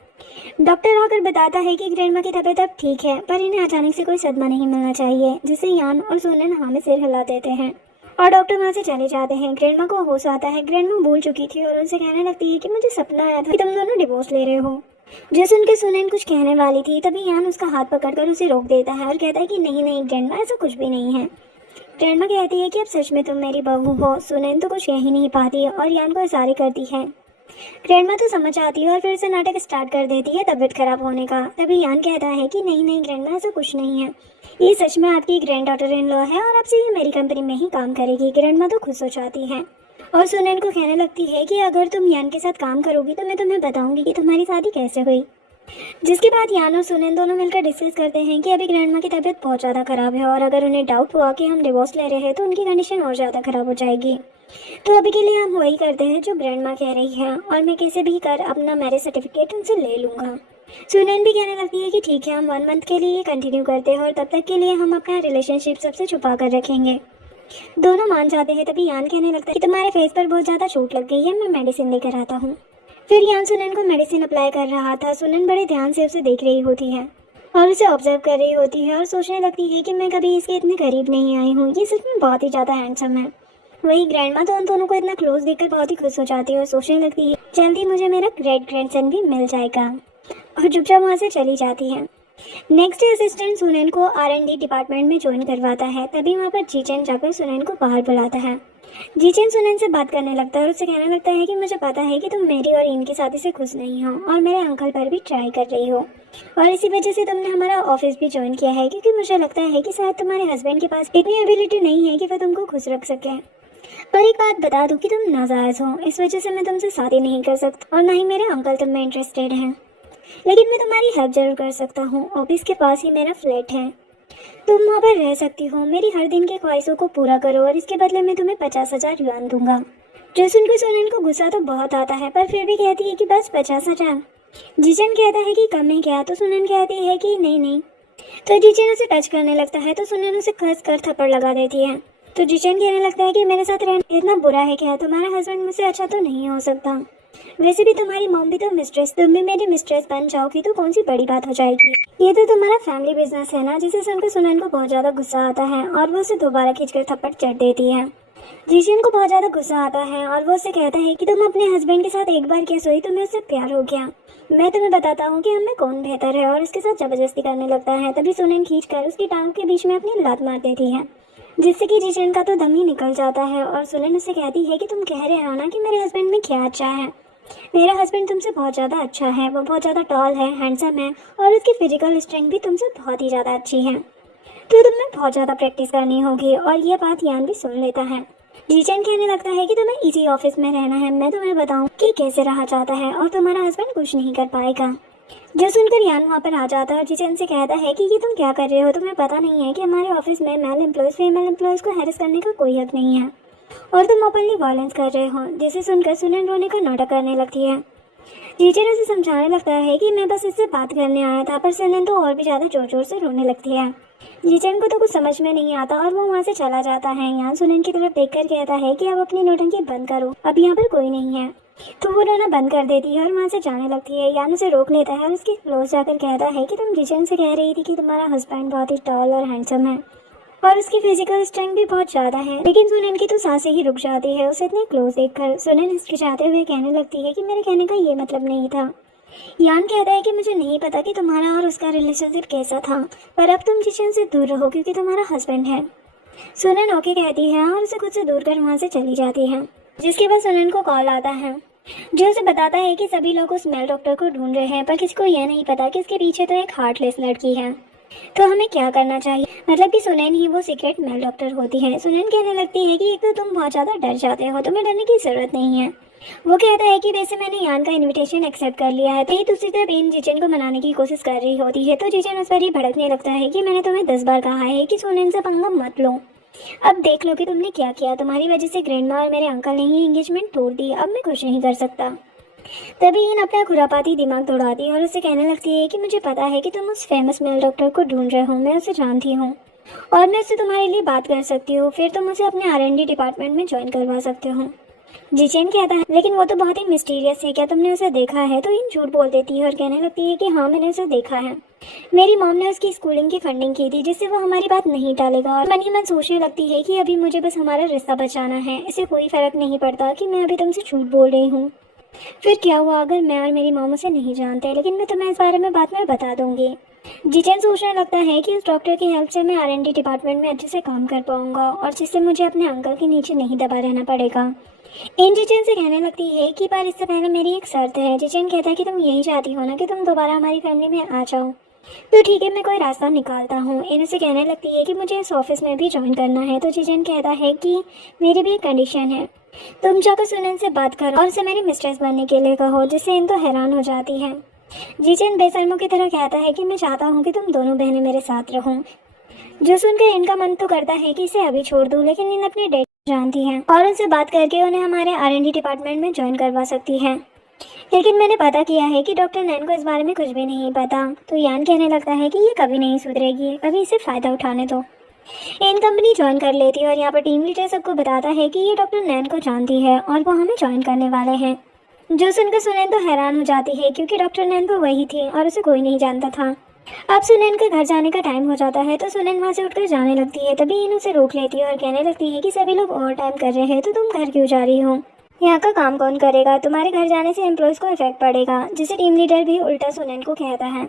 डॉक्टर आकर बताता है कि ग्रैंडमा की तबीयत अब ठीक है, पर इन्हें अचानक से कोई सदमा नहीं मिलना चाहिए, जिससे यान और सुनैन हाँ में सिर हिला देते हैं और डॉक्टर वहाँ से चले जाते हैं। ग्रैंडमा को होश आता है। ग्रैंडमा भूल चुकी थी और उनसे कहने लगती है कि मुझे सपना आया था कि तुम दोनों डिवोर्स ले रहे हो। जो सुन के सुनैन कुछ कहने वाली थी, तभी यान उसका हाथ पकड़कर उसे रोक देता है और कहता है कि नहीं नहीं ग्रैंडमा, ऐसा कुछ भी नहीं है। ग्रैंडमा कहती है कि अब सच में तुम मेरी बहू हो। सुनैन तो कुछ कह ही नहीं पाती और यान को इशारे करती है। ग्रैंडमा तो समझ आती है और फिर से नाटक स्टार्ट कर देती है तबीयत खराब होने का। तभी यान कहता है कि नहीं नहीं ग्रैंडमा, ऐसा कुछ नहीं है, ये सच में आपकी ग्रैंड डॉटर इन लॉ है और अब से ये मेरी कंपनी में ही काम करेगी। ग्रैंडमा तो खुश हो जाती है और सुनैन को कहने लगती है कि अगर तुम यान के साथ काम करोगी तो मैं तुम्हें बताऊंगी कि तुम्हारी शादी कैसे हुई। जिसके बाद यान और सुनैन दोनों मिलकर डिस्कस करते हैं कि अभी ग्रैंडमा की तबीयत बहुत ज़्यादा खराब है और अगर उन्हें डाउट हुआ कि हम डिवोर्स ले रहे हैं तो उनकी कंडीशन और ज़्यादा खराब हो जाएगी। तो अभी के लिए हम वही करते हैं जो ग्रैंडमा कह रही है और मैं कैसे भी कर अपना मैरिज सर्टिफिकेट उनसे ले लूँगा। सुनैन भी कहने लगती है कि ठीक है, हम 1 मंथ के लिए कंटिन्यू करते हैं और तब तक के लिए हम अपना रिलेशनशिप सबसे छुपा कर रखेंगे। दोनों मान जाते हैं। तभी यान कहने लगता है कि तुम्हारे फेस पर बहुत ज़्यादा चोट लग गई है, मैं मेडिसिन लेकर आता हूँ। फिर यान सुनैन को मेडिसिन अप्लाई कर रहा था। सुनैन बड़े ध्यान से उसे देख रही होती है और उसे ऑब्जर्व कर रही होती है और सोचने लगती है कि मैं कभी इसके इतने करीब नहीं आई हूँ, ये सच में बहुत ही ज़्यादा हैंडसम है। वही ग्रैंडमा तो उन दोनों को इतना क्लोज देखकर बहुत ही खुश हो जाती है और सोचने लगती है जल्दी मुझे मेरा ग्रेट ग्रैंडसन भी मिल जाएगा और चुपचाप वहाँ से चली जाती है। नेक्स्ट असिस्टेंट सुनैन को R&D डिपार्टमेंट में ज्वाइन करवाता है। तभी वहाँ पर जीचन जाकर सुनैन को बाहर बुलाता है। जीचन सुनैन से बात करने लगता है और उससे कहने लगता है कि मुझे पता है कि तुम मेरी और इनकी शादी से खुश नहीं हो और मेरे अंकल पर भी ट्राई कर रही हो और इसी वजह से तुमने हमारा ऑफिस भी ज्वाइन किया है, क्योंकि मुझे लगता है कि शायद तुम्हारे हस्बैंड के पास इतनी एबिलिटी नहीं है कि वह तुमको खुश रख सके। पर एक बात बता दूं कि तुम नाजायज़ हो, इस वजह से मैं तुमसे शादी नहीं कर सकता और ना ही मेरे अंकल तुम में इंटरेस्टेड हैं, लेकिन मैं तुम्हारी हेल्प जरूर कर सकता हूँ। ऑफिस के पास ही मेरा फ्लैट है, तुम वहाँ पर रह सकती हो। मेरी हर दिन की ख्वाहिशों को पूरा करो और इसके बदले में तुम्हें 50,000 युआन दूंगा। जो सुनकर सुनैन को गुस्सा तो बहुत आता है, पर फिर भी कहती है कि बस 50,000। जीचन कहता है कि कम है क्या, तो सुनैन कहती है कि नहीं नहीं। तो जीचन उसे टच करने लगता है तो सुनैन उसे कस कर थप्पड़ लगा देती है। तो जीचन कहने लगता है कि मेरे साथ रहना इतना बुरा है क्या, तुम्हारा हस्बैंड मुझसे अच्छा तो नहीं हो सकता, वैसे भी तुम्हारी मॉम भी तो मिस्ट्रेस, तुम भी मेरी मिस्ट्रेस बन जाओगी तो कौन सी बड़ी बात हो जाएगी। ये तो तुम्हारा फैमिली बिजनेस है ना। जिसे सुनकर सुनैन को बहुत ज़्यादा गुस्सा आता है और वो उसे दोबारा खींचकर थप्पड़ चढ़ देती है। जीचन को बहुत ज़्यादा गुस्सा आता है और वो उससे कहता है कि तुम अपने हस्बैंड के साथ एक बार क्या सोई, तुम्हें उससे प्यार हो गया। मैं तुम्हें बताता हूँ कि हम में कौन बेहतर है, और उसके साथ जबरदस्ती करने लगता है। तभी सुनैन खींचकर उसकी टांग के बीच में अपनी लात मार देती है, जिससे कि जीचन का तो दम ही निकल जाता है। और सुनैन उससे कहती है कि तुम कह रहे हो ना कि मेरे हस्बैंड में क्या अच्छा है। मेरा हस्बैंड तुमसे बहुत ज़्यादा अच्छा है, वो बहुत ज़्यादा टॉल है, हैंडसम है और उसकी फिजिकल स्ट्रेंथ भी तुमसे बहुत ही ज़्यादा अच्छी है, तो तुम्हें बहुत ज़्यादा प्रैक्टिस करनी होगी। और ये बात यान भी सुन लेता है। जीचन कहने लगता है कि तुम्हें इसी ऑफिस में रहना है, मैं तुम्हें बताऊं कि कैसे रहा जाता है और तुम्हारा हस्बैंड कुछ नहीं कर पाएगा। जो सुनकर यान वहाँ पर आ जाता है और जिचन से कहता है कि ये तुम क्या कर रहे हो, तुम्हें पता नहीं है कि हमारे ऑफिस में मेल एम्प्लॉयज़ फीमेल एम्प्लॉयज़ को हैरेस करने का कोई हक नहीं है और तुम ओपनली वायलेंस कर रहे हो। जिसे सुनकर सुनन रोने का नाटक करने लगती है। जिचन उसे समझाने लगता है कि मैं बस इससे बात करने आया था, पर सुनन तो और भी ज़्यादा जोर जोर से रोने लगती है। जिचन को तो कुछ समझ में नहीं आता और वो वहाँ से चला जाता है। यान सुनन की तरफ देखकर कहता है कि अब अपनी नौटंकी बंद करो, अब यहाँ पर कोई नहीं है। तो वो रोना बंद कर देती है और वहाँ से जाने लगती है। यान उसे रोक लेता है और उसके क्लोज जाकर कहता है कि तुम जिचन से कह रही थी कि तुम्हारा हस्बैंड बहुत ही टॉल और हैंडसम है और उसकी फिजिकल स्ट्रेंथ भी बहुत ज़्यादा है, लेकिन सुनन की तो सांसें ही रुक जाती है उसे इतने क्लोज देखकर। सुनन हिचकिचाते हुए कहने लगती है कि मेरे कहने का ये मतलब नहीं था। यान कहता है कि मुझे नहीं पता कि तुम्हारा और उसका रिलेशनशिप कैसा था, पर अब तुम जिचन से दूर रहो क्योंकि तुम्हारा हस्बैंड है। सुनन ओके कहती है और उसे खुद से दूर कर वहाँ से चली जाती है। जिसके बाद सुनन को कॉल आता है जो उसे बताता है कि सभी लोग उस मेल डॉक्टर को ढूंढ रहे हैं, पर किसी को यह नहीं पता कि इसके पीछे तो एक हार्टलेस लड़की है। तो हमें क्या करना चाहिए, मतलब कि सुनैन ही वो सीक्रेट मेल डॉक्टर होती है। सुनैन कहने लगती है कि एक तो तुम बहुत ज़्यादा डर जाते हो, तुम्हें डरने की ज़रूरत नहीं है। वो कहता है कि वैसे मैंने यान का इनविटेशन एक्सेप्ट कर लिया है। तो ये दूसरी तरफ इन जिचन को मनाने की कोशिश कर रही होती है, तो जिचन उस पर ही भड़कने लगता है कि मैंने तुम्हें 10 बार कहा है कि सुनैन से पंगा मत लो। अब देख लो कि तुमने क्या किया, तुम्हारी वजह से ग्रैंडमा और मेरे अंकल ने ही एंगेजमेंट तोड़ दी, अब मैं कुछ नहीं कर सकता। तभी इन अपना खुरापाती दिमाग दौड़ाती है और उससे कहने लगती है कि मुझे पता है कि तुम उस फेमस मेल डॉक्टर को ढूंढ रहे हो, मैं उसे जानती हूँ और मैं उससे तुम्हारे लिए बात कर सकती हूँ, फिर तुम उसे अपने R&D डिपार्टमेंट में ज्वाइन करवा सकते हो। जिचेन कहता है लेकिन वो तो बहुत ही मिस्टीरियस है, क्या तुमने उसे देखा है? तो इन झूठ बोल देती है और कहने लगती है कि हाँ मैंने उसे देखा है, मेरी मॉम ने उसकी स्कूलिंग की फंडिंग की थी जिससे वो हमारी बात नहीं टालेगा। और मन ही मन सोचने लगती है कि अभी मुझे बस हमारा रिश्ता बचाना है, इसे कोई फर्क नहीं पड़ता कि मैं अभी तुमसे झूठ बोल रही हूँ। फिर क्या हुआ अगर मैं और मेरी मॉम उसे नहीं जानते, लेकिन मैं तुम्हें इस बारे में बाद में बता दूंगी। जिचेन सोचने लगता है कि उस डॉक्टर की हेल्प से मैं R&D डिपार्टमेंट में अच्छे से काम कर पाऊंगा और जिससे मुझे अपने अंकल के नीचे नहीं दबा रहना पड़ेगा। इन जिचेन से कहने लगती है कि पर इससे पहले मेरी एक शर्त है। जिचेन कहता है कि तुम यही चाहती हो ना कि तुम दोबारा हमारी फैमिली में आ जाओ, तो ठीक है मैं कोई रास्ता निकालता हूँ। इन उसे कहने लगती है कि मुझे इस ऑफिस में भी ज्वाइन करना है। तो जिचेन कहता है कि मेरी भी एक कंडीशन है, तुम जाकर सुनन से बात करो और उसे मेरी मिस्ट्रेस बनने के लिए कहो, जिससे इन तो हैरान हो जाती है। जिचेन बेशर्मों की तरह कहता है कि मैं चाहता हूँ कि तुम दोनों बहनें मेरे साथ रहो। जो सुनकर इनका मन तो करता है कि इसे अभी छोड़ दूँ, लेकिन इन अपने डैड जानती हैं और उनसे बात करके उन्हें हमारे R&D डिपार्टमेंट में ज्वाइन करवा सकती है। लेकिन मैंने पता किया है कि डॉक्टर नैन को इस बारे में कुछ भी नहीं पता। तो यान कहने लगता है कि ये कभी नहीं सुधरेगी, अभी इसे फ़ायदा उठाने दो। इन कंपनी ज्वाइन कर लेती है और यहाँ पर टीम लीडर सबको बताता है कि ये डॉक्टर नैन को जानती है और वो हमें ज्वाइन करने वाले हैं। जो सुनकर सुनैन तो हैरान हो जाती है क्योंकि डॉक्टर नैन तो वही थी और उसे कोई नहीं जानता था। अब सुनैन के घर जाने का टाइम हो जाता है, तो सुनैन वहाँ से उठकर जाने लगती है। तभी इन उसे रोक लेती है और कहने लगती है कि सभी लोग ओवर टाइम कर रहे हैं, तो तुम घर क्यों जा रही हो? यहाँ का काम कौन करेगा? तुम्हारे घर जाने से एम्प्लॉयज़ को इफेक्ट पड़ेगा। जिसे टीम लीडर भी उल्टा सुनैन को कहता है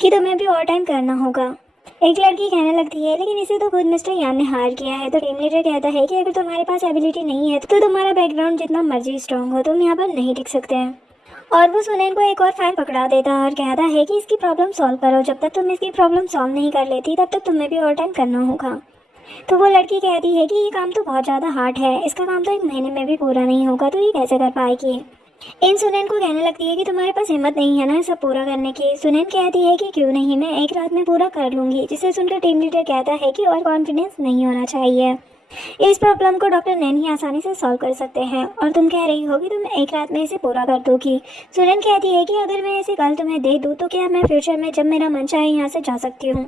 कि तुम्हें भी ओवर टाइम करना होगा। एक लड़की कहने लगती है लेकिन इसे तो खुद मिस्टर यान ने हायर किया है। तो टीम लीडर कहता है कि अगर तुम्हारे पास एबिलिटी नहीं है तो तुम्हारा बैकग्राउंड जितना मर्जी स्ट्रॉन्ग हो, तुम यहाँ पर नहीं टिक सकते हैं। और वो सुनैन को एक और फाइल पकड़ा देता है और कहता है कि इसकी प्रॉब्लम सॉल्व करो, जब तक तुम इसकी प्रॉब्लम सॉल्व नहीं कर लेती तब तक तुम्हें भी ओवर टाइम करना होगा। तो वो लड़की कहती है कि ये काम तो बहुत ज़्यादा हार्ड है, इसका काम तो 1 महीने में भी पूरा नहीं होगा, तो ये कैसे कर पाएगी? इन सुनैन को कहने लगती है कि तुम्हारे पास हिम्मत नहीं है ना सब पूरा करने की। सुनैन कहती है कि क्यों नहीं, मैं एक रात में पूरा कर लूँगी। जिसे सुनकर टीम लीडर कहता है कि और कॉन्फिडेंस नहीं होना चाहिए, इस प्रॉब्लम को डॉक्टर नैन ही आसानी से सॉल्व कर सकते हैं और तुम कह रही हो कि तुम एक रात में इसे पूरा कर दोगी। सुनैन कहती है कि अगर मैं इसे कल तुम्हें दे दूँ तो क्या मैं फ्यूचर में जब मेरा मन चाहे यहाँ से जा सकती हूँ?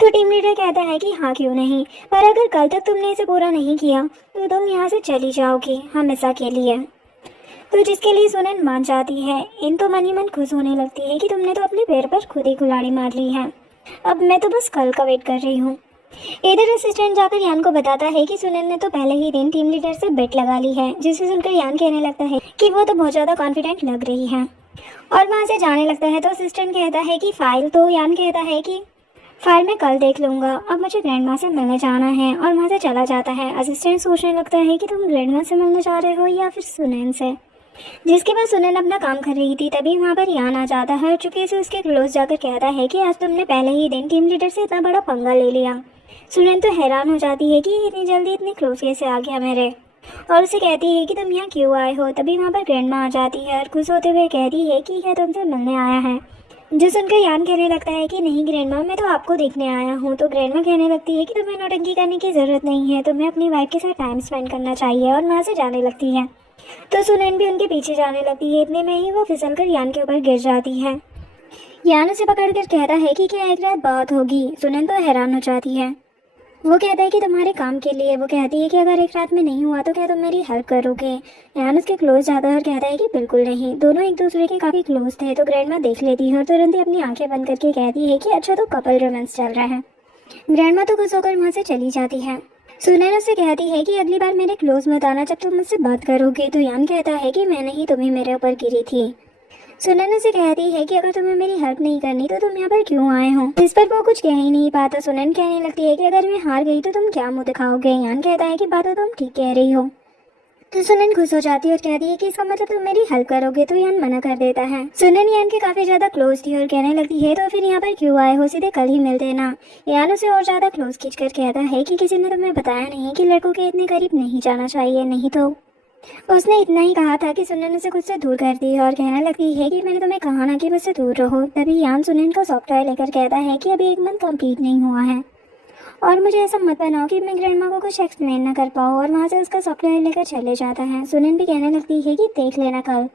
तो टीम लीडर कहता है कि हाँ क्यों नहीं, पर अगर कल तक तुमने इसे पूरा नहीं किया तो तुम यहाँ से चली जाओगी हमेशा के लिए। तो जिसके लिए सुनैन मान जाती है। इन तो मन ही मन खुश होने लगती है कि तुमने तो अपने पैर पर खुद ही कुल्हाड़ी मार ली है, अब मैं तो बस कल का वेट कर रही हूँ। इधर असिस्टेंट जाकर यान को बताता है कि सुनैन ने तो पहले ही दिन टीम लीडर से बेट लगा ली है। जिसे सुनकर यान कहने लगता है कि वो तो बहुत ज़्यादा कॉन्फिडेंट लग रही है और वहाँ से जाने लगता है। तो असिस्टेंट कहता है कि फ़ाइल, तो यान कहता है कि फाइल मैं कल देख लूँगा, अब मुझे ग्रैंडमा से मिलने जाना है और वहाँ से चला जाता है। असिस्टेंट सोचने लगता है कि तुम ग्रैंडमा से मिलने जा रहे हो या फिर सुनैन से। जिसके बाद सुनैन अपना काम कर रही थी, तभी वहाँ पर यान आ जाता है और चुपके से उसके क्लोज जाकर कहता है कि आज तुमने पहले ही दिन टीम लीडर से इतना बड़ा पंगा ले लिया। सुनैन तो हैरान हो जाती है कि इतनी जल्दी इतनी क्लोज कैसे आ गया मेरे, और उसे कहती है कि तुम यहाँ क्यों आए हो। तभी वहाँ पर ग्रैंडमा आ जाती है और खुश होते हुए कहती है कि यह तुमसे मिलने आया है। जो सुनकर यान कहने लगता है कि नहीं ग्रैंडमा, मैं तो आपको देखने आया हूँ। तो ग्रैंडमा कहने लगती है कि तुम्हें नौटंकी करने की ज़रूरत नहीं है, तुम्हें अपनी वाइफ के साथ टाइम स्पेंड करना चाहिए, और वहाँ से जाने लगती है। तो सुनैन भी उनके पीछे जाने लगती है। इतने में ही वो फिसलकर यान के ऊपर गिर जाती है। यान उसे पकड़कर कहता है कि क्या एक रात बहुत होगी। सुनैन तो हैरान हो जाती है। वो कहता है कि तुम्हारे काम के लिए। वो कहती है कि अगर एक रात में नहीं हुआ तो क्या तुम मेरी हेल्प करोगे। यान उसके क्लोज जाता है और कहता है कि बिल्कुल नहीं। दोनों एक दूसरे के काफ़ी क्लोज थे। तो ग्रैंडमा देख लेती है और तुरंत ही अपनी आंखें बंद करके कहती है कि अच्छा, तो कपल रोमांस चल रहा है। ग्रैंडमा तो खुश होकर वहाँ से चली जाती है। सुनैन उससे कहती है कि अगली बार मेरे क्लोज मत आना जब तुम मुझसे बात करोगे। तो यान कहता है कि मैंने ही तुम्हें मेरे ऊपर गिरी थी। सुनैन उसे कहती है कि अगर तुम्हें मेरी हेल्प नहीं करनी तो तुम यहाँ पर क्यों आए हो। इस पर वो कुछ कह ही नहीं पाता। सुनैन कहने लगती है कि अगर मैं हार गई तो तुम क्या मुंह दिखाओगे। यान कहता है कि बात तो तुम ठीक कह रही हो। तो सुनैन खुश हो जाती है और कहती है कि इसका मतलब तुम मेरी हेल्प करोगे। तो यान मना कर देता है। सुनैन यान के काफी ज्यादा क्लोज थी और कहने लगती है तो फिर यहाँ पर क्यों आए हो, सीधे कल ही मिलते ना। यान उसे और ज्यादा क्लोज खींचकर कहता है कि किसी ने तुम्हें बताया नहीं कि लड़कों के इतने करीब नहीं जाना चाहिए, नहीं तो। उसने इतना ही कहा था कि सुनैन उसे खुद से दूर कर दी और कहने लगती है कि मैंने तुम्हें कहा ना कि मुझसे दूर रहो। तभी यान सुनैन का सॉफ्टवेयर लेकर कहता है कि अभी 1 मंथ कंप्लीट नहीं हुआ है और मुझे ऐसा मत बनाओ कि मैं ग्रैंडमा को कुछ एक्सप्लेन ना कर पाऊँ। और वहाँ से उसका सॉफ्टवेयर लेकर चले जाता है। सुनैन भी कहने लगती है कि देख लेना कल।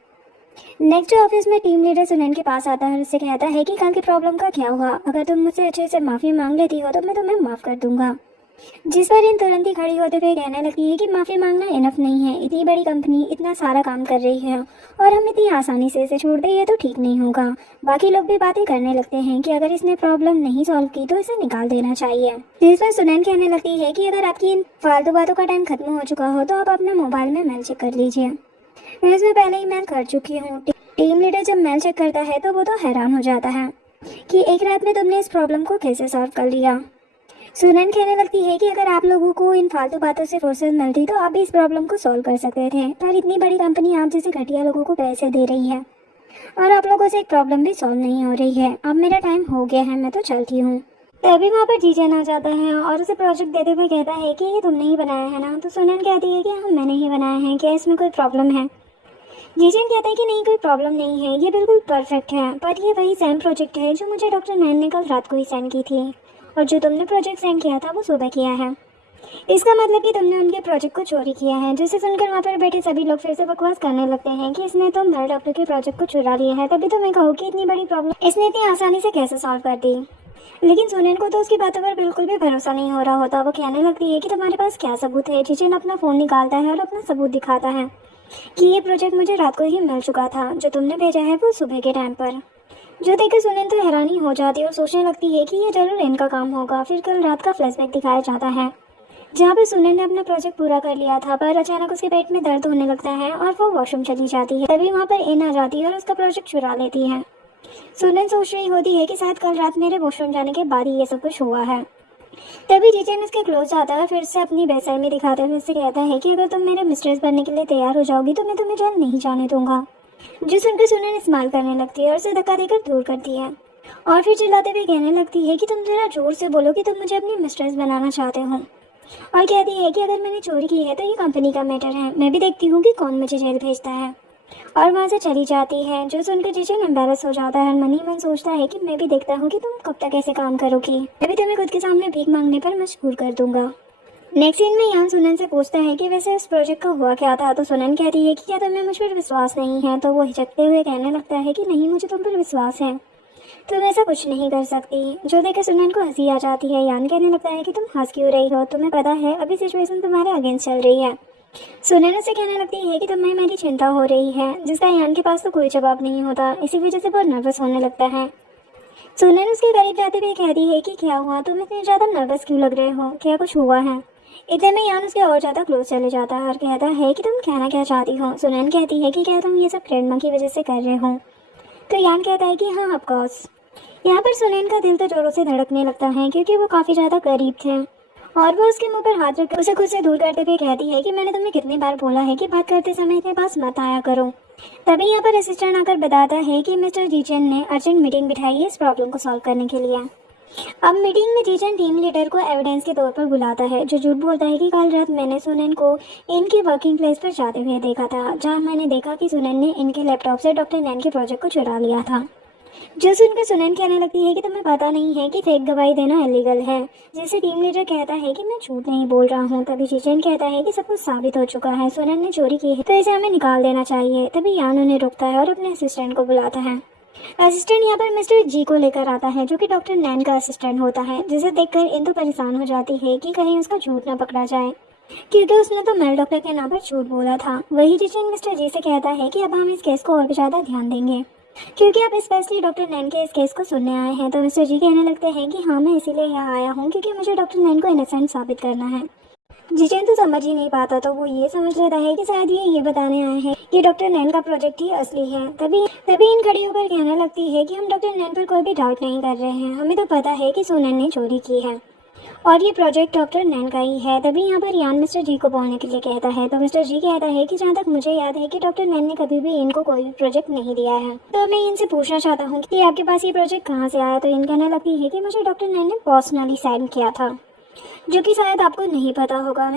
नेक्स्ट ऑफिस में टीम लीडर सुनैन के पास आता है और उससे कहता है कि कल की प्रॉब्लम का क्या हुआ। अगर तुम मुझसे अच्छे से माफ़ी मांग लेती हो तो मैं तुम्हें माफ़ कर दूंगा। जिस पर इन तुरंत ही खड़ी होते हुए कहने लगती है कि माफ़ी मांगना इनफ नहीं है। इतनी बड़ी कंपनी इतना सारा काम कर रही है और हम इतनी आसानी से इसे छोड़ दें, ये तो ठीक नहीं होगा। बाकी लोग भी बातें करने लगते हैं कि अगर इसने प्रॉब्लम नहीं सॉल्व की तो इसे निकाल देना चाहिए। जिस पर सुनैन कहने लगती है कि अगर आपकी इन फालतू बातों का टाइम खत्म हो चुका हो तो आप अपने मोबाइल में मेल चेक कर लीजिए। मैं इसमें पहले ही मेल कर चुकी हूँ। टीम लीडर जब मेल चेक करता है तो वो तो हैरान हो जाता है कि एक रात में तुमने इस प्रॉब्लम को कैसे सॉल्व कर लिया। सुनैन कहने लगती है कि अगर आप लोगों को इन फालतू बातों से फुर्सत मिलती तो आप भी इस प्रॉब्लम को सॉल्व कर सकते थे, पर इतनी बड़ी कंपनी आप जैसे घटिया लोगों को पैसे दे रही है और आप लोगों से एक प्रॉब्लम भी सॉल्व नहीं हो रही है। अब मेरा टाइम हो गया है, मैं तो चलती हूँ। तभी वहाँ पर जीजन आ जाता है और उसे प्रोजेक्ट देते हुए कहता है कि ये तुमने ही बनाया है ना। तो सुनैन कहती है कि हाँ, मैंने ही बनाया है, क्या इसमें कोई प्रॉब्लम है। जीजन कहता है कि नहीं, कोई प्रॉब्लम नहीं है, ये बिल्कुल परफेक्ट है। पर ये वही सेम प्रोजेक्ट है जो मुझे डॉक्टर नैन ने कल रात को ही सेंड की थी और जो तुमने प्रोजेक्ट सेंड किया था वो सुबह किया है। इसका मतलब कि तुमने उनके प्रोजेक्ट को चोरी किया है। जिसे सुनकर वहाँ पर बैठे सभी लोग फिर से बकवास करने लगते हैं कि इसने तो मेरे डॉक्टर के प्रोजेक्ट को चुरा लिया है। तभी तो मैं कहूँ कि इतनी बड़ी प्रॉब्लम इसने इतनी आसानी से कैसे सॉल्व कर दी। लेकिन सुनैन को तो उसकी बातों पर बिल्कुल भी भरोसा नहीं हो रहा होता। वो कहने लगती है कि तुम्हारे पास क्या सबूत है। जीजन अपना फ़ोन निकालता है और अपना सबूत दिखाता है कि ये प्रोजेक्ट मुझे रात को ही मिल चुका था, जो तुमने भेजा है वो सुबह के टाइम पर। जो देखकर सुनैन तो हैरानी हो जाती है और सोचने लगती है कि ये जरूर इनका काम होगा। फिर कल रात का फ्लैशबैक दिखाया जाता है जहाँ पर सुनैन ने अपना प्रोजेक्ट पूरा कर लिया था, पर अचानक उसके पेट में दर्द होने लगता है और वो वॉशरूम चली जाती है। तभी वहाँ पर इन आ जाती है और उसका प्रोजेक्ट चुरा लेती है। सुनैन सोच रही होती है कि शायद कल रात मेरे वॉशरूम जाने के बाद ही ये सब कुछ हुआ है। तभी जीजन उसके क्लोज आता है, फिर से अपनी बेसर्मी दिखाते हुए उससे कहता है कि अगर तुम मेरे मिस्ट्रेस बनने के लिए तैयार हो जाओगी तो मैं तुम्हें जेल नहीं जाने दूंगा। जो सुनकर सुनैन स्माइल करने लगती है और उसे धक्का देकर दूर करती है और फिर चिल्लाते हुए कहने लगती है कि तुम जरा जोर से बोलो कि तुम मुझे अपनी मिस्ट्रेस बनाना चाहते हो। और कहती है कि अगर मैंने चोरी की है तो ये कंपनी का मैटर है, मैं भी देखती हूँ कि कौन मुझे जेल भेजता है। और वहाँ से चली जाती है। जो सुनकर जीजन एम्बेरस हो जाता है। मन ही मन सोचता है कि मैं भी देखता हूँ कि तुम कब तक ऐसे काम करोगी, मैं भी तुम्हें खुद के सामने भीख मांगने पर मजबूर कर दूंगा। नेक्स्ट सीन में यान सुनैन से पूछता है कि वैसे उस प्रोजेक्ट का हुआ क्या था। तो सुनैन कहती है कि क्या तुम्हें मुझ पर विश्वास नहीं है। तो वो हिचकते हुए कहने लगता है कि नहीं, मुझे तुम पर विश्वास है, तुम ऐसा कुछ नहीं कर सकती। जो देखकर सुनैन को हंसी आ जाती है। यान कहने लगता है कि तुम हंस क्यों रही हो, तुम्हें पता है अभी सिचुएशन तुम्हारे अगेंस्ट चल रही है। सुनैन उसे कहने लगती है कि तुम्हें मेरी चिंता हो रही है, जिसका यान के पास तो कोई जवाब नहीं होता। इसी वजह से बहुत नर्वस होने लगता है। सुनैन उसके करीब जाते हुए कहती है कि क्या हुआ, तुम इतने ज़्यादा नर्वस क्यों लग रहे हो, क्या कुछ हुआ है। इतने में यान उसके और ज़्यादा क्लोज चले जाता है और कहता है कि तुम कहना क्या चाहती हो। सुनैन कहती है कि क्या तुम ये सब ग्रैंडमा की वजह से कर रहे हो। तो यान कहता है कि हाँ, ऑफकोर्स। यहाँ पर सुनैन का दिल तो जोरों से धड़कने लगता है क्योंकि वो काफ़ी ज़्यादा करीब थे और वो उसके मुंह पर हाथ रखकर उसे खुद से दूर करते हुए कहती है कि मैंने तुम्हें कितनी बार बोला है कि बात करते समय इतने पास मत आया करो। तभी यहाँ पर असिस्टेंट आकर बताता है कि मिस्टर जीजन ने अर्जेंट मीटिंग बिठाई है इस प्रॉब्लम को सॉल्व करने के लिए। अब मीटिंग में जीजन टीम लीडर को एविडेंस के तौर पर बुलाता है, जो झूठ बोलता है कि कल रात मैंने सुनैन को इनकी वर्किंग प्लेस पर जाते हुए देखा था, जहाँ मैंने देखा कि सुनैन ने इनके लैपटॉप से डॉक्टर नैन के प्रोजेक्ट को चुरा लिया था। जो सुनकर सुनैन कहने लगती है कि तुम्हें पता नहीं है कि फेक गवाही देना इलीगल है, जिसे टीम लीडर कहता है कि मैं झूठ नहीं बोल रहा हूँ। तभी जिजेन कहता है कि सब कुछ साबित हो चुका है, सुनैन ने चोरी की है तो इसे हमें निकाल देना चाहिए। तभी यान उन्हें रोकता है और अपने असिस्टेंट को बुलाता है। असिस्टेंट यहाँ पर मिस्टर जी को लेकर आता है, जो कि डॉक्टर नैन का असिस्टेंट होता है, जिसे देखकर इन तो परेशान हो जाती है कि कहीं उसका झूठ ना पकड़ा जाए, क्योंकि उसने तो मेल डॉक्टर के नाम पर झूठ बोला था। वही जिजेन मिस्टर जी से कहता है कि अब हम इस केस को और भी ज़्यादा ध्यान देंगे, क्योंकि आप स्पेशली डॉक्टर नैन के इस केस को सुनने आए हैं। तो मिस्टर जी कहने लगते हैं कि हाँ, मैं इसीलिए यहाँ आया हूँ क्योंकि मुझे डॉक्टर नैन को इनोसेंट साबित करना है। जिजेन तो समझ ही नहीं पाता, तो वो ये समझ लेता है कि शायद ये बताने आए हैं कि डॉक्टर नैन का प्रोजेक्ट ही असली है। तभी इन खड़ी होकर कहने लगती है कि हम डॉक्टर नैन पर कोई भी डाउट नहीं कर रहे हैं, हमें तो पता है कि सुनैन ने चोरी की है और ये प्रोजेक्ट डॉक्टर नैन का ही है। तभी यहाँ पर यान मिस्टर जी को बोलने के लिए कहता है, तो मिस्टर जी कहता है कि जहाँ तक मुझे याद है कि डॉक्टर नैन ने कभी भी इनको कोई भी प्रोजेक्ट नहीं दिया है। तो मैं इनसे पूछना चाहता हूँ कि आपके पास ये प्रोजेक्ट कहाँ से आया। तो इन कहने लगती है कि मुझे डॉक्टर नैन ने पर्सनली साइन किया था, जो कि शायद आपको नहीं पता होगा।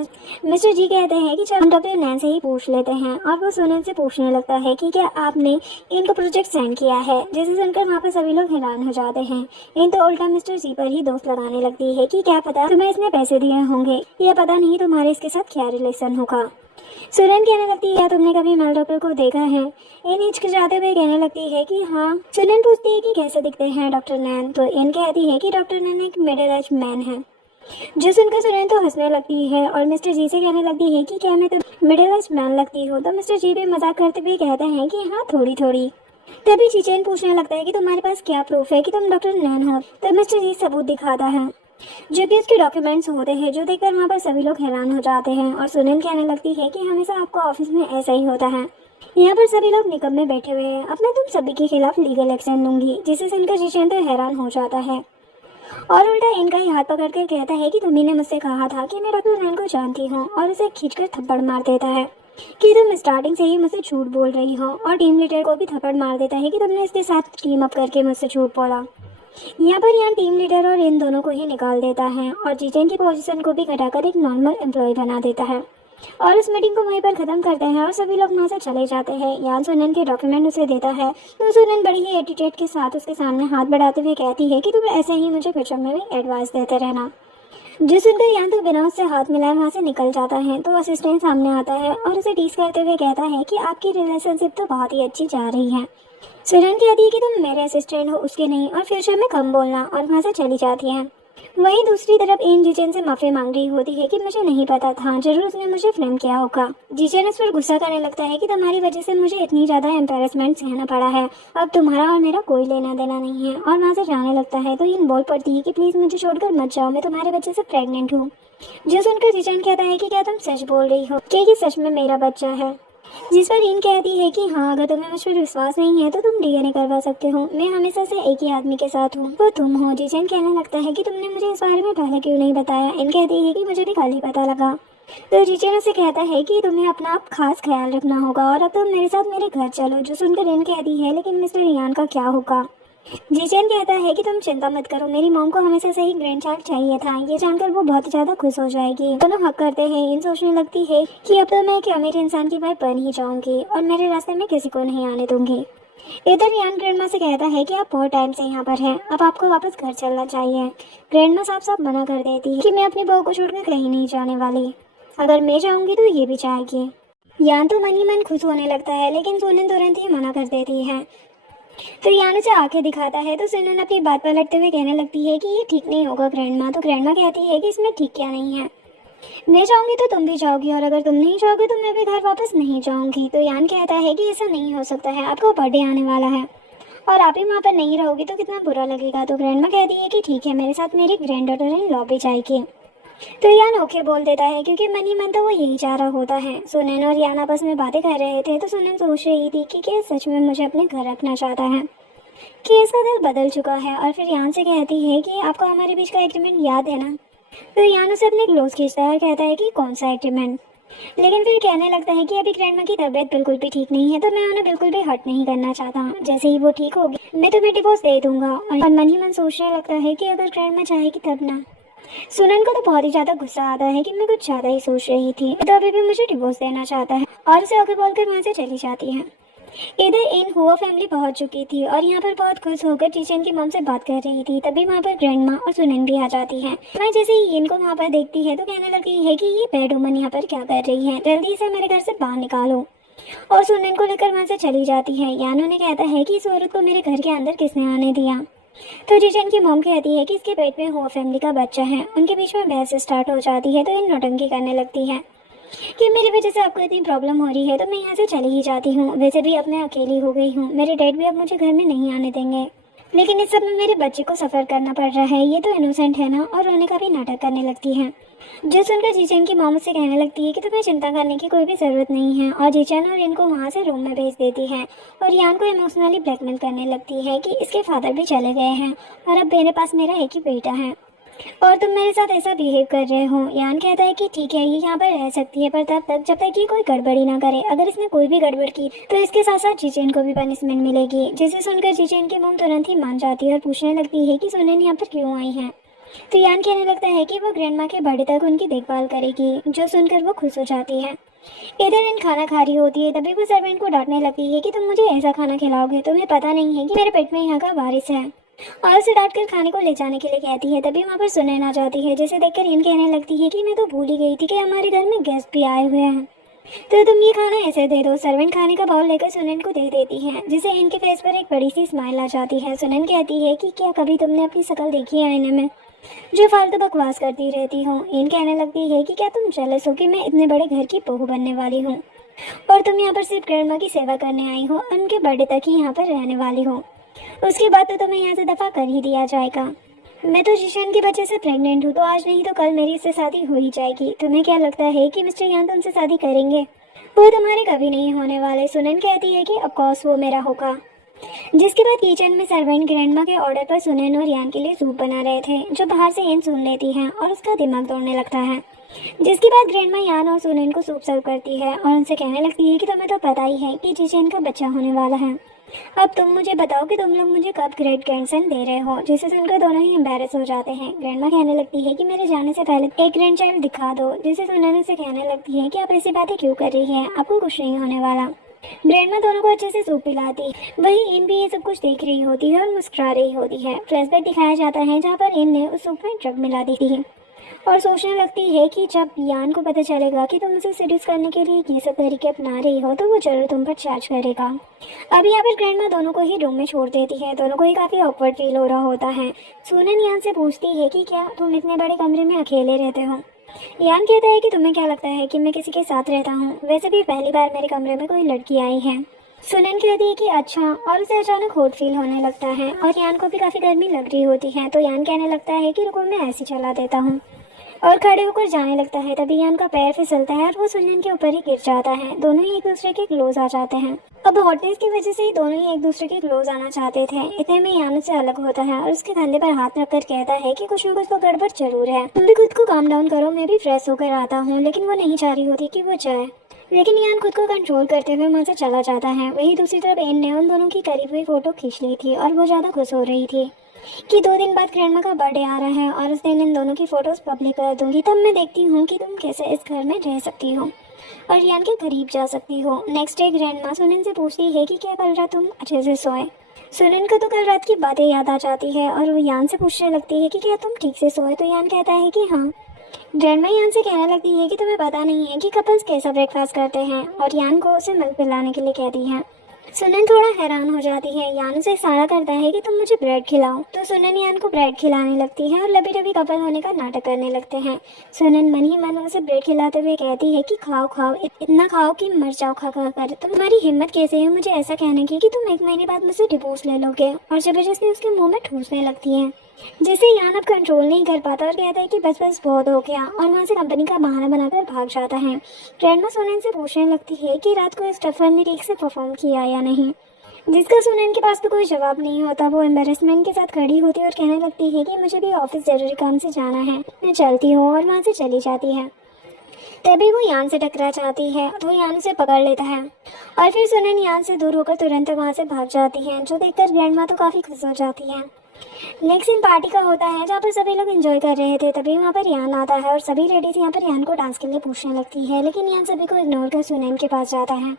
मिस्टर जी कहते हैं कि चल हम डॉक्टर नैन से ही पूछ लेते हैं, और वो सुनैन से पूछने लगता है कि क्या आपने इनको प्रोजेक्ट सेंड किया है, जिसे सुनकर वहाँ पर सभी लोग हैरान हो जाते हैं। इन तो उल्टा मिस्टर जी पर ही दोस्त लगाने लगती है कि क्या पता तुम्हें इसने पैसे दिए होंगे, या पता नहीं तुम्हारे इसके साथ क्या रिलेशन होगा। सुनैन कहने लगती है, क्या तुमने कभी मेल डॉक्टर को देखा है। इन हिचकिचाते हुए कहने लगती है कि हाँ। सुनैन पूछती है कि कैसे दिखते हैं डॉक्टर नैन। तो इन कहती है कि डॉक्टर नैन एक मिडिल एज मैन है। जो सुनकर सुनैन तो हंसने लगती है और मिस्टर जी से कहने लगती है कि क्या मैं तो मिडिल एज मैन लगती हूँ। तो मिस्टर जी भी मजाक करते हुए कहते हैं कि हाँ, थोड़ी थोड़ी। तभी जिजेन पूछने लगता है कि तुम्हारे पास क्या प्रूफ है कि तुम डॉक्टर नैन हो। तो मिस्टर जी सबूत दिखाता है, जो कि उसके डॉक्यूमेंट्स होते हैं, जो देखकर वहाँ पर सभी लोग हैरान हो जाते हैं। और सुनैन कहने लगती है कि हमेशा आपको ऑफिस में ऐसा ही होता है, यहाँ पर सभी लोग निकम में बैठे हुए हैं, अब मैं तुम सभी के खिलाफ लीगल एक्शन लूंगी। जिसे सुनकर जिजेन तो हैरान हो जाता है और उल्टा इनका ही हाथ पकड़ कर कहता है कि तुम्ही ने मुझसे कहा था कि मैं डॉक्टर नैन को जानती हूँ, और उसे खींचकर थप्पड़ मार देता है कि तुम स्टार्टिंग से ही मुझसे झूठ बोल रही हो। और टीम लीडर को भी थप्पड़ मार देता है कि तुमने इसके साथ टीम अप करके मुझसे झूठ बोला। यहाँ पर टीम लीडर और इन दोनों को ही निकाल देता है और जिजेन की पोजीशन को भी घटाकर एक नॉर्मल एम्प्लॉय बना देता है, और उस मीटिंग को वहीं पर खत्म करते हैं और सभी लोग वहाँ से चले जाते हैं। यान सुनैन के डॉक्यूमेंट उसे देता है, तो सुनैन बड़ी ही एटीट्यूड के साथ उसके सामने हाथ बढ़ाते हुए कहती है कि तुम ऐसे ही मुझे फ्यूचर में भी एडवाइस देते रहना। जो सुनकर यान तो बिना उससे हाथ मिलाए वहाँ से निकल जाता है। तो असिस्टेंट सामने आता है और उसे टीज करते हुए कहता है कि आपकी रिलेशनशिप तो बहुत ही अच्छी जा रही है। सुनैन कहती है कि तुम मेरे असिस्टेंट हो, उसके नहीं, और फ्यूचर में कम बोलना, और वहाँ से चली जाती है। वहीं दूसरी तरफ इन जिजेन से माफी मांग रही होती है कि मुझे नहीं पता था, जरूर उसने मुझे फ्रेम किया होगा। जिजेन उस पर गुस्सा करने लगता है कि तुम्हारी वजह से मुझे इतनी ज्यादा एम्बैरेसमेंट सहना पड़ा है, अब तुम्हारा और मेरा कोई लेना देना नहीं है, और वहाँ से जाने लगता है। तो इन बोल पड़ती है कि प्लीज मुझे छोड़कर मत जाओ, मैं तुम्हारे बच्चे से प्रेग्नेंट हूँ। जो सुनकर जिजेन कहता है कि क्या तुम सच बोल रही हो, क्या ये सच में मेरा बच्चा है। जिस पर इन कहती है कि हाँ, अगर तुम्हें मुझ पर विश्वास नहीं है तो तुम डीएनए करवा सकते हो, मैं हमेशा से एक ही आदमी के साथ हूँ, वो तुम हो। जिजेन कहने लगता है कि तुमने मुझे इस बारे में पहले क्यों नहीं बताया। इन कहती है कि मुझे भी कल ही पता लगा। तो जिजेन उसे कहता है कि तुम्हें अपना आप खास ख्याल रखना होगा और अब तुम मेरे साथ मेरे घर चलो। जो सुनकर इन कहती है, लेकिन मिस्टर यान का क्या होगा। जिजेन कहता है कि तुम चिंता मत करो, मेरी मॉम को हमेशा से ही ग्रैंड चाइल्ड चाहिए था, ये जानकर वो बहुत ज़्यादा खुश हो जाएगी। दोनों हक करते हैं। इन सोचने लगती है कि अब तो मैं एक अमीर इंसान की वाइफ बन ही जाऊंगी और मेरे रास्ते में किसी को नहीं आने दूंगी। इधर यान ग्रैंडमा से कहता है कि आप बहुत टाइम से यहाँ पर हैं, अब आपको वापस घर चलना चाहिए। ग्रैंडमा साफ साफ मना कर देती है कि मैं अपनी बहू को छोड़कर कहीं नहीं जाने वाली, अगर मैं जाऊंगी तो ये भी जाएगी। यान तो मन ही मन खुश होने लगता है, लेकिन सुनैन तुरंत ही मना कर देती है। तो यान उसे आंखें दिखाता है, तो सुनैन अपनी बात पलटते हुए कहने लगती है कि ये ठीक नहीं होगा ग्रैंडमा। तो ग्रैंडमा कहती है कि इसमें ठीक क्या नहीं है, मैं जाऊंगी तो तुम भी जाओगी, और अगर तुम नहीं जाओगे तो मैं भी घर वापस नहीं जाऊंगी। तो यान कहता है कि ऐसा नहीं हो सकता है, आपका बर्थडे आने वाला है और आप ही वहाँ पर नहीं रहोगी तो कितना बुरा लगेगा। तो ग्रैंडमा कहती है कि ठीक है, मेरे साथ मेरी ग्रैंड डॉटर इन लॉ भी जाएगी। तो यान ओके बोल देता है, क्योंकि मन ही मन तो वो यही चाह रहा होता है। सुनैन और यान आपस में बातें कर रहे थे, तो सुनैन सोच रही थी कि क्या सच में मुझे अपने घर रखना चाहता है, कि इसका दिल बदल चुका है। और फिर यान से कहती है कि आपको हमारे बीच का एग्रीमेंट याद है ना। तो यान उसे अपने क्लोज खींचता है और कहता है कि कौन सा एग्रीमेंट, लेकिन फिर कहने लगता है कि अभी ग्रैंडमा की तबीयत बिल्कुल भी ठीक नहीं है, तो मैं उन्हें बिल्कुल भी हर्ट नहीं करना चाहता, जैसे ही वो ठीक होगी मैं तुम्हें डिवोर्स दे दूंगा। और मन ही मन सोचने लगता है कि अगर ग्रैंडमा चाहेगी तब ना। सुनैन को तो बहुत ही ज्यादा गुस्सा आता है कि मैं कुछ ज्यादा ही सोच रही थी, तो अभी भी मुझे डिवोर्स देना चाहता है, और उसे ओके बोलकर वहाँ से चली जाती है। इधर इन हुआ फैमिली पहुंच चुकी थी और यहाँ पर बहुत खुश होकर जिचेन की मॉम से बात कर रही थी। तभी वहाँ पर ग्रैंड माँ और सुनन भी आ जाती हैं। मैं जैसे ही इनको वहाँ पर देखती है तो कहने लगती है कि ये बैड वुमन यहाँ पर क्या कर रही है, जल्दी से मेरे घर से बाहर निकालो। और सुनन को लेकर वहाँ से चली जाती है। यान उन्हें कहता है कि इस औरत को मेरे घर के अंदर किसने आने दिया। तो जिचेन की मॉम कहती है कि इसके पेट में हुआ फैमिली का बच्चा है। उनके बीच में बहस स्टार्ट हो जाती है तो इन नौटंकी करने लगती है कि मेरी वजह से आपको इतनी प्रॉब्लम हो रही है तो मैं यहाँ से चली ही जाती हूँ। वैसे भी अब मैं अकेली हो गई हूँ, मेरे डैड भी अब मुझे घर में नहीं आने देंगे, लेकिन इस सब में मेरे बच्चे को सफ़र करना पड़ रहा है, ये तो इनोसेंट है ना। और रोने का भी नाटक करने लगती है। जो सुनकर जीचन की मॉम से कहने लगती है कि तुम्हें चिंता करने की कोई भी ज़रूरत नहीं है। और जीचन और इनको वहाँ से रूम में भेज देती है और यान को इमोशनली ब्लैकमेल करने लगती है कि इसके फादर भी चले गए हैं और अब मेरे पास मेरा एक ही बेटा है और तुम मेरे साथ ऐसा बिहेव कर रहे हो। यान कहता है कि ठीक है, ये यहाँ पर रह सकती है पर तब तक जब तक कि कोई गड़बड़ी ना करे। अगर इसने कोई भी गड़बड़ की तो इसके साथ साथ जिचेन को भी पनिशमेंट मिलेगी। जिसे सुनकर जिचेन की मॉम तुरंत ही मान जाती है और पूछने लगती है कि सुनन यहाँ पर क्यों आई है। तो यान कहने लगता है कि वो ग्रैंड माँ के बर्थडे तक उनकी देखभाल करेगी, जो सुनकर वो खुश हो जाती है। इधर इन खाना खा रही होती है तभी वो सर्वेंट को डांटने लगती है कि तुम मुझे ऐसा खाना खिलाओगे, तुम्हें पता नहीं है कि मेरे पेट में यहाँ का वारिस है। और उसे डांट कर खाने को ले जाने के लिए कहती है। तभी वहाँ पर सुनैना आ जाती है, जिसे देखकर इन कहने लगती है कि मैं तो भूल ही गई थी कि हमारे घर में गेस्ट भी आए हुए हैं, तो तुम ये खाना ऐसे दे दो। सर्वेंट खाने का बाउल लेकर सुनैन को दे देती है, जिसे इनके फेस पर एक बड़ी सी स्माइल आ जाती है। सुनैन कहती है कि क्या कभी तुमने अपनी शक्ल देखी है आईने में, जो फालतू बकवास करती रहती हो। इन कहने लगती है कि क्या तुम जेलस हो कि मैं इतने बड़े घर की बहू बनने वाली हूँ और तुम यहाँ पर सिर्फ ग्रैंड माँ की सेवा करने आई हो, उनके बर्थडे तक ही यहाँ पर रहने वाली हो, उसके बाद तो तुम्हें यहाँ से दफा कर ही दिया जाएगा। मैं तो जिशन के बच्चे से प्रेग्नेंट हूँ, तो आज नहीं तो कल मेरी इससे शादी हो ही जाएगी। तुम्हें क्या लगता है कि मिस्टर यान तुमसे शादी करेंगे? वो तुम्हारे कभी नहीं होने वाले। सुनन कहती है कि ऑफकोर्स वो मेरा होगा। जिसके बाद किचन में सर्वेंट ग्रैंडमा के ऑर्डर पर सुनैन और यान के लिए सूप बना रहे थे, जो बाहर से इन सुन लेती है और उसका दिमाग दौड़ने लगता है। जिसके बाद ग्रैंडमा यान और सुनैन को सूप सर्व करती है और उनसे कहने लगती है कि तुम्हें तो पता ही है कि जिचेन का बच्चा होने वाला है। अब तुम मुझे बताओ कि तुम लोग मुझे कब ग्रेट ग्रैंडसन दे रहे हो। जिसे सुनकर दोनों ही एम्बैरेस हो जाते हैं। ग्रैंडमा कहने लगती है कि मेरे जाने से पहले एक ग्रैंड चाइल्ड दिखा दो। जिसे सुनैन से कहने लगती है कि आप ऐसी बातें क्यों कर रही है, आपको कुछ नहीं होने वाला। ग्रैंडमा दोनों को अच्छे से सूप पिलाती, वही इन भी ये सब कुछ देख रही होती है और मुस्कुरा रही होती है। फ्लैशबैक दिखाया जाता है जहाँ पर इन ने उस सूप में ड्रग मिला दी थी और सोचने लगती है कि जब यान को पता चलेगा कि तुम उसे सीड्यूस करने के लिए ये सब तरीके अपना रही हो तो वो जरूर तुम पर चार्ज करेगा। अब यहाँ पर ग्रैंडमा दोनों को ही रूम में छोड़ देती है। दोनों को ही काफ़ी ऑकवर्ड फील हो रहा होता है। सुनन यान से पूछती है कि क्या तुम इतने बड़े कमरे में अकेले रहते हो। यान कहता है कि तुम्हें क्या लगता है कि मैं किसी के साथ रहता हूँ, वैसे भी पहली बार मेरे कमरे में कोई लड़की आई है। सुनन कहती है कि अच्छा, और उसे अचानक होट फील होने लगता है और यान को भी काफ़ी गर्मी लग रही होती है। तो यान कहने लगता है कि रुको, मैं ऐसे चला देता हूँ और खड़े होकर जाने लगता है। तभी यान का पैर फिसलता है और वो सुनन के ऊपर ही गिर जाता है। दोनों ही एक दूसरे के क्लोज आ जाते हैं। अब हॉटनेस की वजह से ही दोनों ही एक दूसरे के क्लोज आना चाहते थे। इतने में यान से अलग होता है और उसके कंधे पर हाथ रखकर कहता है कि कुछ न कुछ तो गड़बड़ जरूर है, तुम भी खुद को काम डाउन करो, मैं भी फ्रेश होकर आता हूँ। लेकिन वो नहीं चाह रही होती कि वो जाए, लेकिन यान खुद को कंट्रोल करते हुए वहाँ से चला जाता है। वहीं दूसरी तरफ इन ने उन दोनों की करीब हुई फोटो खींच ली थी और वो ज़्यादा खुश हो रही थी कि 2 दिन बाद ग्रैंडमा का बर्थडे आ रहा है और उस दिन इन दोनों की फोटोज पब्लिक कर दूंगी। तब मैं देखती हूँ कि तुम कैसे इस घर में रह सकती हो और यान के करीब जा सकती हो। नेक्स्ट डे ग्रैंडमा सुनन से पूछती है कि क्या कल रात तुम अच्छे से सोए। सुनन को तो कल रात की बातें याद आ जाती है और वो यान से पूछने लगती है कि क्या तुम ठीक से सोए। तो यान कहता है कि हाँ। ग्रैंडमा यान से कहने लगती है कि तुम्हें पता नहीं है कि कपल्स कैसा ब्रेकफास्ट करते हैं और यान को उसे मिल्क पिलाने के लिए कहती है। सुनन थोड़ा हैरान हो जाती है। यान उसे इशारा करता है कि तुम मुझे ब्रेड खिलाओ। तो सुनन यान को ब्रेड खिलाने लगती है और लबी डबी कपल होने का नाटक करने लगते हैं। सुनन मन ही मन उसे ब्रेड खिलाते हुए कहती है कि खाओ खाओ, इतना खाओ कि मर जाओ खा खा कर। तुम्हारी हिम्मत कैसे है मुझे ऐसा कहने की कि तुम 1 महीने बाद मुझसे डिवोर्स ले लोगे। और जबरदस्ती उसके मुँह में ठूसने लगती है, जिसे यान अब कंट्रोल नहीं कर पाता और कहता है कि बस बस बहुत हो गया और वहाँ से कंपनी का बहाना बनाकर भाग जाता है। ग्रैंडमा सुनैन से पूछने लगती है कि रात को स्टफर ने ठीक से परफॉर्म किया या नहीं, जिसका सुनैन के पास तो कोई जवाब नहीं होता। वो एम्बेरसमेंट के साथ खड़ी होती है और कहने लगती है कि मुझे भी ऑफिस जरूरी काम से जाना है, मैं चलती हूँ। और वहाँ से चली जाती है। तभी वो यान से टकरा जाती है तो वो यान से पकड़ लेता है और फिर सुनैन यान से दूर होकर तुरंत वहाँ से भाग जाती है, जो देखकर ग्रैंडमा तो काफ़ी खुश हो जाती है। नेक्स्ट सीन पार्टी का होता है जहाँ पर सभी लोग एंजॉय कर रहे थे। तभी वहाँ पर यान आता है और सभी लेडीज यहाँ पर यान को डांस के लिए पूछने लगती है, लेकिन यान सभी को इग्नोर कर सुनैन के पास जाता है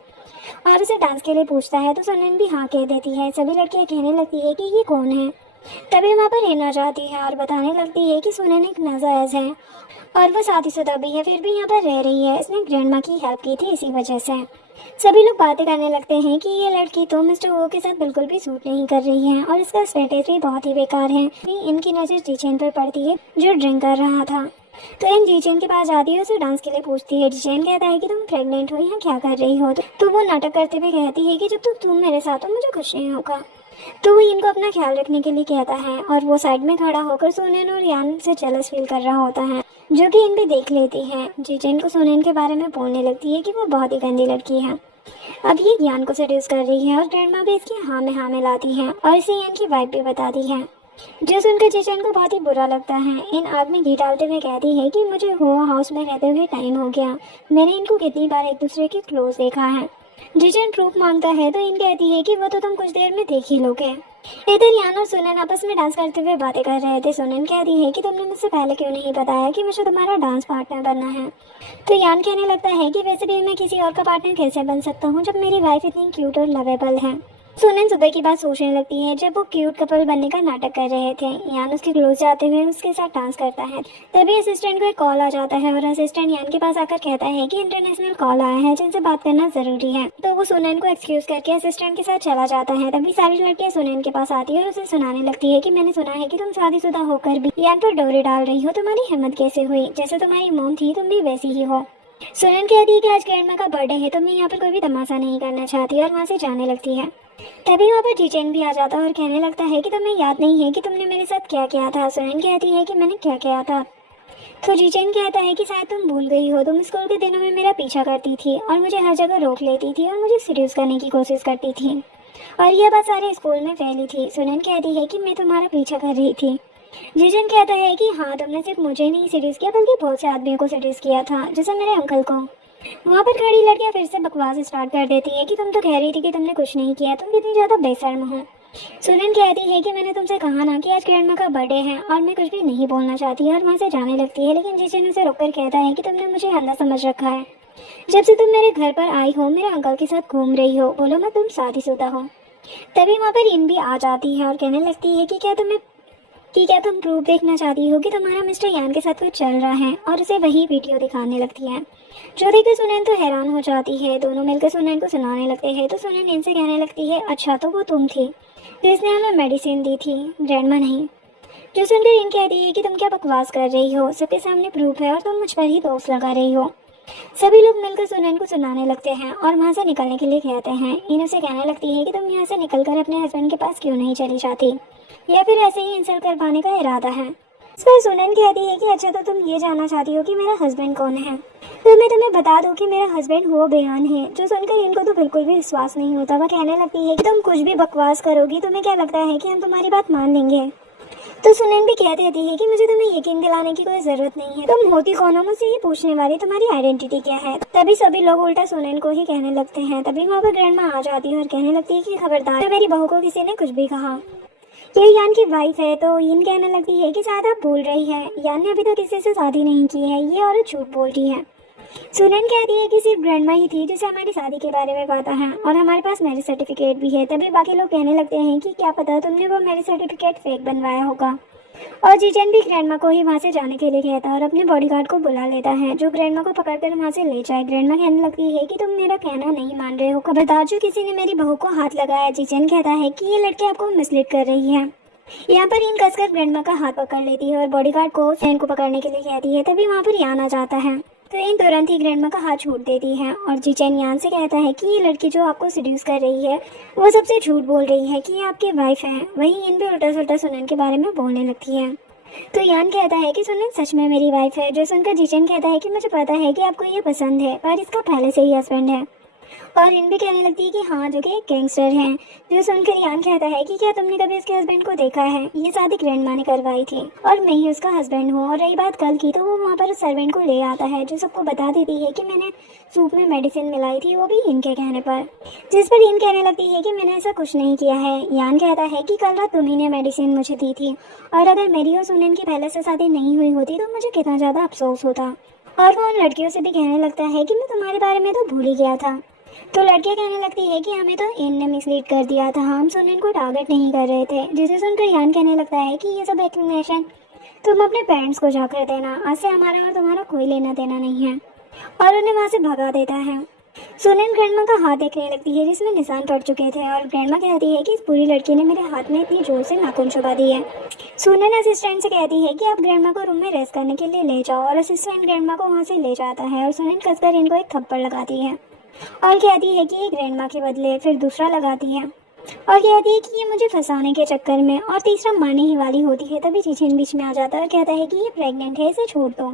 और उसे डांस के लिए पूछता है। तो सुनैन भी हाँ कह देती है। सभी लड़कियाँ कहने लगती है कि ये कौन है। तभी वहाँ पर हिना जाती है और बताने लगती है कि सुनैन एक नाजायज है और वो शादीशुदा भी है, फिर भी यहाँ पर रह रही है। इसने ग्रैंड माँ की हेल्प की थी इसी वजह से। सभी लोग बातें करने लगते हैं कि ये लड़की तो मिस्टर वो के साथ बिल्कुल भी सूट नहीं कर रही है और इसका स्टेटस भी बहुत ही बेकार है। इनकी नज़र जीचेन पर पड़ती है जो ड्रिंक कर रहा था। तो इन जीचेन के पास जाती है, उसे डांस के लिए पूछती है। जीचेन कहता है कि तुम प्रेग्नेंट हो, यहाँ क्या कर रही हो। तो वो नाटक करते हुए कहती है कि जब तक तुम मेरे साथ हो मुझे कुछ नहीं होगा। तो वो इनको अपना ख्याल रखने के लिए कहता है और वो साइड में खड़ा होकर सुनैन और यान से जेलस फील कर रहा होता है, जो कि इन भी देख लेती है। जीचेन को सुनैन के बारे में बोलने लगती है कि वो बहुत ही गंदी लड़की है। अब ये यान को सेड्यूस कर रही है और ग्रैंड माँ भी इसकी हाँ में लाती है और इसे यान की वाइफ भी बताती है, जो सुनकर जीचेन को बहुत ही बुरा लगता है। इन आग में घी डालते हुए कहती है कि मुझे हो हाउस में रहते हुए टाइम हो गया, मैंने इनको कितनी बार एक दूसरे के क्लोज देखा है। जीचेन प्रूफ मांगता है तो इन कहती है कि वो तो तुम कुछ देर में देख ही लोगे। इधर यान और सुनैन आपस में डांस करते हुए बातें कर रहे थे। सुनैन कहती है कि तुमने मुझसे पहले क्यों नहीं बताया कि मुझे तुम्हारा डांस पार्टनर बनना है। तो यान कहने लगता है कि वैसे भी मैं किसी और का पार्टनर कैसे बन सकता हूँ जब मेरी वाइफ इतनी क्यूट और लवेबल है। सुनैन सुबह की बात सोचने लगती है जब वो क्यूट कपल बनने का नाटक कर रहे थे। यान उसके क्लोज जाते हुए उसके साथ डांस करता है। तभी असिस्टेंट को एक कॉल आ जाता है और असिस्टेंट यान के पास आकर कहता है कि इंटरनेशनल कॉल आया है जिनसे बात करना जरूरी है। तो वो सुनैन को एक्सक्यूज करके असिस्टेंट के साथ चला जाता है। तभी सारी लड़कियां सुनैन के पास आती है और उसे सुनाने लगती है कि मैंने सुना है कि तुम शादीशुदा होकर भी यान पर डोरी डाल रही हो, तुम्हारी हिम्मत कैसे हुई, जैसे तुम्हारी मॉम थी तुम भी वैसी ही हो। सुनैन कहती है कि आज ग्रैंड माँ का बर्थडे है तो मैं यहाँ पर कोई भी तमाशा नहीं करना चाहती और वहाँ से जाने लगती है। तभी वहाँ पर जीचेन भी आ जाता है और कहने लगता है कि तुम्हें याद नहीं है कि तुमने मेरे साथ क्या किया था। सुनैन कहती है कि मैंने क्या किया था। तो जीचेन कहता है कि शायद तुम भूल गई हो, तुम स्कूल के दिनों में मेरा पीछा करती थी और मुझे हर जगह रोक लेती थी और मुझे सीड्यूस करने की कोशिश करती थी और यह बात सारे स्कूल में फैली थी। सुनैन कहती है कि मैं तुम्हारा पीछा कर रही थी। जीचेन कहता है कि हाँ, तुमने सिर्फ मुझे नहीं सीड्यूस किया बल्कि बहुत से आदमियों को सीड्यूस किया था, जैसे मेरे अंकल को। वहाँ पर खड़ी लड़कियाँ फिर से बकवास स्टार्ट कर देती है कि तुम तो कह रही थी कि तुमने कुछ नहीं किया, तुम कितनी ज़्यादा बेशर्म हो। सुनैन कहती है कि मैंने तुमसे कहा ना कि आज ग्रैंड माँ का बर्थडे है और मैं कुछ भी नहीं बोलना चाहती और वहाँ से जाने लगती है। लेकिन जीचेन उसे रोककर कहता है कि तुमने मुझे अंधा समझ रखा है, जब से तुम मेरे घर पर आई हो मेरे अंकल के साथ घूम रही हो, बोलो मैं तुम शादीशुदा हो। तभी वहाँ पर इन भी आ जाती है और कहने लगती है कि क्या तुम प्रूफ देखना चाहती हो कि तुम्हारा मिस्टर यान के साथ कुछ चल रहा है, और उसे वही वीडियो दिखाने लगती है। जो देखकर सुनैन तो हैरान हो जाती है। दोनों मिलकर सुनैन को सुनाने लगते हैं। तो सुनैन इनसे कहने लगती है अच्छा तो वो तुम थी जिसने हमें मेडिसिन दी थी, ग्रैंडमा नहीं। जो सुनकर इन कहती है कि तुम क्या बकवास कर रही हो, सबके सामने प्रूफ है और तुम मुझ पर ही दोष लगा रही हो। सभी लोग मिलकर सुनैन को सुनाने लगते हैं और वहाँ से निकलने के लिए कहते हैं। इन उसे कहने लगती है कि तुम यहाँ से निकलकर अपने हस्बैंड के पास क्यों नहीं चली जाती, या फिर ऐसे ही इंसल्ट कर पाने का इरादा है। इस पर सुनैन कहती है कि अच्छा तो तुम ये जानना चाहती हो कि मेरा हस्बैंड कौन है, तो मैं तुम्हें बता दूं कि मेरा हस्बैंड वो बयान है। जो सुनकर इनको तो बिल्कुल भी विश्वास नहीं होता। वह कहने लगती है कि तुम कुछ भी बकवास करोगी, तुम्हें क्या लगता है कि हम तुम्हारी बात मान लेंगे। तो सुनैन भी कह देती है कि मुझे तुम्हें यकीन दिलाने की कोई जरूरत नहीं है, तुम होती कौन हो मुझसे ये पूछने वाली, तुम्हारी आइडेंटिटी क्या है। तभी सभी लोग उल्टा सुनैन को ही कहने लगते हैं। तभी वहाँ पर ग्रैंड माँ आ जाती है और कहने लगती है कि खबरदार मेरी बहू को किसी ने कुछ भी कहा, ये यान की वाइफ है। तो इन कहने लगती है कि शायद आप भूल रही है, यान ने अभी तक किसी से शादी नहीं की है, ये औरत झूठ बोल रही है। सुनैन कहती है कि सिर्फ ग्रैंडमा ही थी जिसे हमारी शादी के बारे में पता है और हमारे पास मैरिज सर्टिफिकेट भी है। तभी बाकी लोग कहने लगते हैं कि क्या पता तुमने वो मैरिज सर्टिफिकेट फेक बनवाया होगा। और जीचेन भी ग्रैंडमा को ही वहाँ से जाने के लिए कहता है और अपने बॉडीगार्ड को बुला लेता है जो ग्रैंडमा को पकड़कर वहाँ से ले जाए। ग्रैंडमा कहने लगती है कि तुम मेरा कहना नहीं मान रहे हो, खबरदार जो किसी ने मेरी बहू को हाथ लगाया। जीचेन कहता है कि ये लड़की आपको मिसलीड कर रही है। यहाँ पर इन कसकर ग्रैंडमा का हाथ पकड़ लेती है और बॉडीगार्ड को सैन को पकड़ने के लिए कहती है। तभी वहाँ पर यान आ जाता है तो इन तुरंत ही ग्रैंडमा का हाथ छोड़ देती है और जीचेन यान से कहता है कि ये लड़की जो आपको सीड्यूस कर रही है वो सबसे झूठ बोल रही है कि ये आपकी वाइफ है। वहीं इन भी उल्टा सुल्टा सुनैन के बारे में बोलने लगती है। तो यान कहता है कि सुनैन सच में मेरी वाइफ है। जो सुनकर जीचेन कहता है कि मुझे पता है कि आपको ये पसंद है पर इसका पहले से ही हस्बैंड है। और इन भी कहने लगती है कि हाँ जो कि एक गैंगस्टर हैं। जो सुनकर यान कहता है कि क्या तुमने कभी उसके हस्बैंड को देखा है, ये शादी ग्रैंडमा ने करवाई थी और मैं ही उसका हस्बैंड हूँ। और रही बात कल की, तो वो वहाँ पर उस सर्वेंट को ले आता है जो सबको बता देती है कि मैंने सूप में मेडिसिन मिलाई थी, वो भी इनके कहने पर। जिस पर इन कहने लगती है कि मैंने ऐसा कुछ नहीं किया है। यान कहता है कि कल रात तुम्ही ने मेडिसिन मुझे दी थी और अगर मेरी और सुनैन की पहले से शादी नहीं हुई होती तो मुझे कितना ज़्यादा अफसोस होता। और वो उन लड़कियों से भी कहने लगता है कि मैं तुम्हारे बारे में तो भूल ही गया था। तो लड़कियां कहने लगती है कि हमें तो इन ने मिसलीड कर दिया था, हम सुनैन को टारगेट नहीं कर रहे थे। जिसे सुनकर यान कहने लगता है कि ये सब एक्सप्लेनेशन तुम अपने पेरेंट्स को जाकर देना, आज से हमारा और तुम्हारा कोई लेना देना नहीं है। और उन्हें वहाँ से भगा देता है। सुनैन ग्रैंडमा का हाथ देखने लगती है जिसमें निशान पड़ चुके थे और ग्रैंडमा कहती है कि इस पूरी लड़की ने मेरे हाथ में इतनी जोर से नाखून चुभा दी है। सुनैन असिस्टेंट से कहती है कि आप ग्रैंडमा को रूम में रेस्ट करने के लिए ले जाओ और असिस्टेंट ग्रैंडमा को वहाँ से ले जाता है और सुनैन कसकर इनको एक थप्पड़ लगाती है और कहती है कि ये ग्रैंडमा के बदले, फिर दूसरा लगाती है और कहती है कि ये मुझे फंसाने के चक्कर में, और तीसरा मारने ही वाली होती है। तभी चीचेन बीच में आ जाता है और कहता है कि ये प्रेग्नेंट है, इसे छोड़ दो।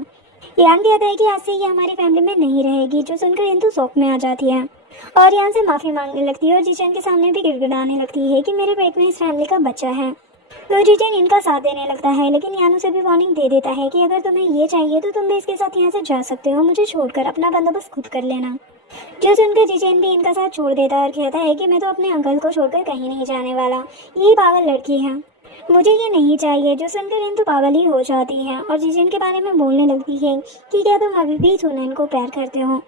यान कहता है कि आज से ये हमारी फैमिली में नहीं रहेगी, जो सुनकर इंतु शौक में आ जाती है और यान से माफ़ी मांगने लगती है और जीचेन के सामने भी गिड़गिड़ाने लगती है कि मेरे पेट में इस फैमिली का बच्चा है। तो जीचेन इनका साथ देने लगता है, लेकिन यान उसे भी वार्निंग दे देता है कि अगर तुम्हें ये चाहिए तो तुम भी इसके साथ यहाँ से जा सकते हो, मुझे छोड़कर अपना बंदोबस्त खुद कर लेना। जो सुनकर जीचेन भी इनका साथ छोड़ देता है और कहता है कि मैं तो अपने अंकल को छोड़कर कहीं नहीं जाने वाला, यही पागल लड़की है, मुझे ये नहीं चाहिए। जो सुनकर इन तो पागल ही हो जाती है और जीचेन के बारे में बोलने लगती है कि क्या तुम अभी भी सुनैन को प्यार करते हो,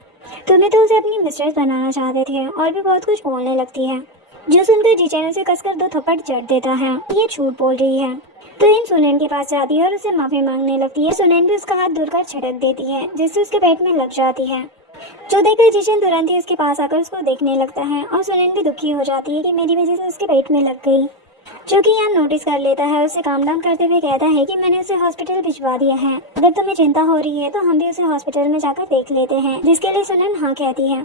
तुम्हें तो उसे अपनी मिस्ट्रेस बनाना चाहते थे, और भी बहुत कुछ बोलने लगती है। जो सुनकर जीचेन उसे कसकर 2 थप्पड़ जड़ देता है, ये झूठ बोल रही है। तो इन सुनैन के पास जाती है और उसे माफ़ी मांगने लगती है। सुनैन भी उसका हाथ दूर कर झटक देती है जिससे उसके पेट में लग जाती है। जो देखकर जीचेन तुरंत ही उसके पास आकर उसको देखने लगता है और सुनैन भी दुखी हो जाती है कि मेरी वजह से उसके पेट में लग गई। जो कि यान नोटिस कर लेता है, उसे काम डाउन करते हुए कहता है कि मैंने उसे हॉस्पिटल भिजवा दिया है, अगर तुम्हें चिंता हो रही है तो हम भी उसे हॉस्पिटल में जाकर देख लेते हैं। जिसके लिए सुनैन हाँ कहती है।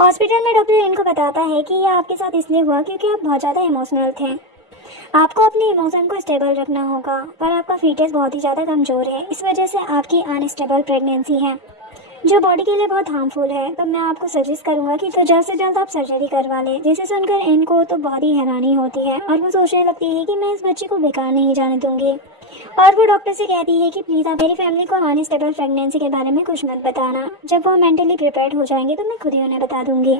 हॉस्पिटल में डॉक्टर इनको बताता है कि यह आपके साथ इसलिए हुआ क्योंकि आप बहुत ज़्यादा इमोशनल थे, आपको अपने इमोशन को स्टेबल रखना होगा, पर आपका फीटस बहुत ही ज़्यादा कमज़ोर है, इस वजह से आपकी अनस्टेबल प्रेगनेंसी है जो बॉडी के लिए बहुत हार्मफुल है। तो मैं आपको सजेस्ट करूंगा कि तो जल्द से जल्द आप सर्जरी करवा लें। जिसे सुनकर इनको तो बहुत ही हैरानी होती है और वो सोचने लगती है कि मैं इस बच्चे को बेकार नहीं जाने दूंगी। और वो डॉक्टर से कहती है कि प्लीज़ आप मेरी फैमिली को अनस्टेबल प्रेगनेंसी के बारे में कुछ मत बताना, जब वो मेंटली प्रिपेयर्ड हो जाएंगे तो मैं खुद ही उन्हें बता दूंगी।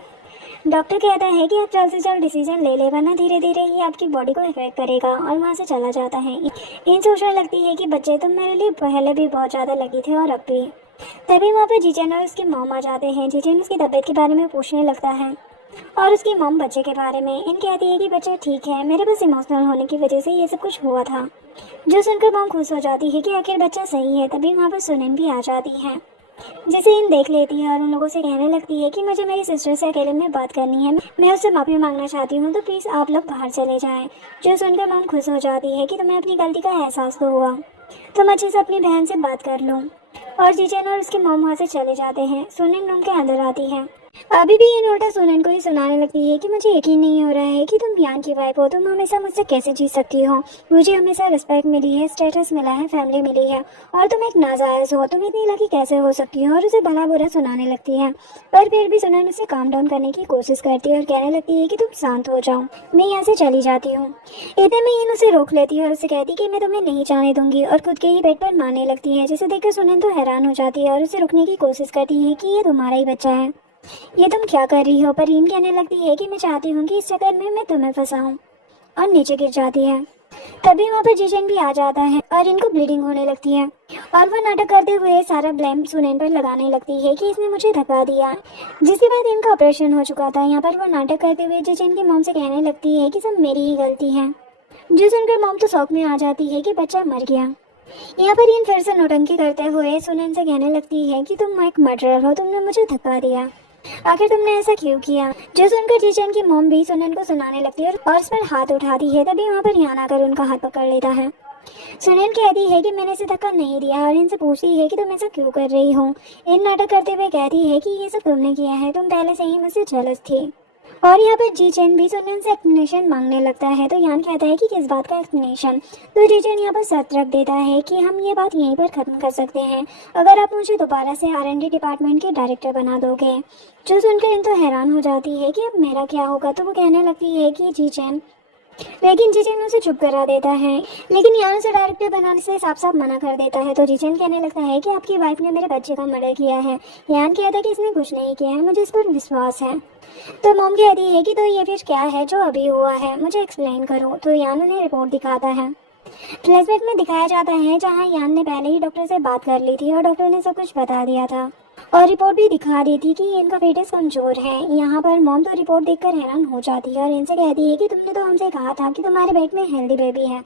डॉक्टर कहता है कि आप जल्द से जल्द डिसीजन ले ले, वरना धीरे धीरे ही आपकी बॉडी को इफेक्ट करेगा, और वहाँ से चला जाता है। इन सोचने लगती है कि बच्चे तो मेरे लिए पहले भी बहुत ज़्यादा लगी थे और अब भी। तभी वहाँ पे जीचेन और उसकी मॉम आ जाते हैं। जीचेन उसकी तबीयत के बारे में पूछने लगता है और उसकी मॉम बच्चे के बारे में। इन कहती है कि बच्चा ठीक है, मेरे बस इमोशनल होने की वजह से ये सब कुछ हुआ था। जो सुनकर मॉम खुश हो जाती है कि आखिर बच्चा सही है। तभी वहाँ पर सुनैन भी आ जाती है जिसे इन देख लेती है और उन लोगों से कहने लगती है कि मुझे मेरी सिस्टर से अकेले में बात करनी है, मैं उससे माफ़ी मांगना चाहती हूँ, तो प्लीज़ आप लोग बाहर चले जाएं। जो सुनकर मॉम खुश हो जाती है कि तुम्हें अपनी गलती का एहसास तो हुआ, तुम अच्छे से अपनी बहन से बात कर लो। और जीचेन और उसके मॉम वहाँ से चले जाते हैं। सुनैन रूम के अंदर आती है। अभी भी ये उल्टा सुनैन को ही सुनाने लगती है कि मुझे यकीन नहीं हो रहा है कि तुम यान की वाइफ हो, तुम हमेशा मुझसे कैसे जी सकती हो, मुझे हमेशा रिस्पेक्ट मिली है, स्टेटस मिला है, फैमिली मिली है, और तुम एक नाजायज़ हो, तुम इतनी लकी कैसे हो सकती हो। और उसे भला बुरा सुनाने लगती है, पर फिर भी सुनैन उसे काम डाउन करने की कोशिश करती है और कहने लगती है कि तुम शांत हो जाओ, मैं यहाँ से चली जाती हूँ। इतने में इन उसे रोक लेती है और उसे कहती है कि मैं तुम्हें नहीं जाने दूंगी, और खुद के ही पेट पर मारने लगती है। जिसे देखकर सुनैन तो हैरान हो जाती है और उसे रुकने की कोशिश करती है कि ये तुम्हारा ही बच्चा है, ये तुम क्या कर रही हो। पर इन कहने लगती है कि मैं चाहती हूँ कि इस चक्कर में मैं तुम्हें फंसाऊं, और नीचे गिर जाती है। तभी वहाँ पर जीचेन भी आ जाता है और इनको ब्लीडिंग होने लगती है और वह नाटक करते हुए सारा ब्लेम सुनैन पर लगाने लगती है कि इसने मुझे धक्का दिया, जिसके बाद इनका ऑपरेशन हो चुका था। यहाँ पर वह नाटक करते हुए जीचेन की मॉम से कहने लगती है कि सब मेरी ही गलती है। जो सुनकर मॉम तो शौक में आ जाती है कि बच्चा मर गया। यहाँ पर इन फिर से नौटंकी करते हुए सुनैन से कहने लगती है कि तुम एक मर्डरर हो, तुमने मुझे धक्का दिया, आखिर तुमने ऐसा क्यों किया। जो सुनकर जीचेन की मॉम भी सुनैन को सुनाने लगती है और उस पर हाथ उठाती है। तभी वहाँ पर यान आकर उनका हाथ पकड़ लेता है। सुनैन कहती है कि मैंने इसे धक्का नहीं दिया और इनसे पूछती है कि तुम ऐसा क्यों कर रही हो। इन नाटक करते हुए कहती है कि ये सब तुमने किया है, तुम पहले से ही मुझसे जेलस थी और यहाँ पर जी चैन भी सुनन से एक्सप्लेनेशन मांगने लगता है। तो यान कहता है कि किस बात का एक्सप्लेनेशन। तो जी चैन यहाँ पर शर्त रख देता है कि हम ये बात यहीं पर ख़त्म कर सकते हैं अगर आप मुझे दोबारा से R&D डिपार्टमेंट के डायरेक्टर बना दोगे। जो सुनकर इन तो हैरान हो जाती है कि अब मेरा क्या होगा। तो वो कहने लगती है कि जी चैन, लेकिन जिचेन उसे चुप करा देता है। लेकिन यान उसे डायरेक्टर बनाने से साफ साफ मना कर देता है। तो जिचेन कहने लगता है कि आपकी वाइफ ने मेरे बच्चे का मर्डर किया है। यान कहता है कि इसने कुछ नहीं किया है, मुझे इस पर विश्वास है। तो मॉम कहती है कि तो ये फिर क्या है जो अभी हुआ है, मुझे एक्सप्लेन करो। तो यान उन्हें रिपोर्ट दिखाता है। फ्लैशबैक में दिखाया जाता है जहाँ यान ने पहले ही डॉक्टर से बात कर ली थी और डॉक्टर ने सब कुछ बता दिया था और रिपोर्ट भी दिखा दी थी कि इनका फेटस कमजोर है। यहाँ पर मॉम तो रिपोर्ट देखकर हैरान हो जाती है और इनसे कहती है कि तुमने तो हमसे कहा था कि तुम्हारे पेट में हेल्दी बेबी है,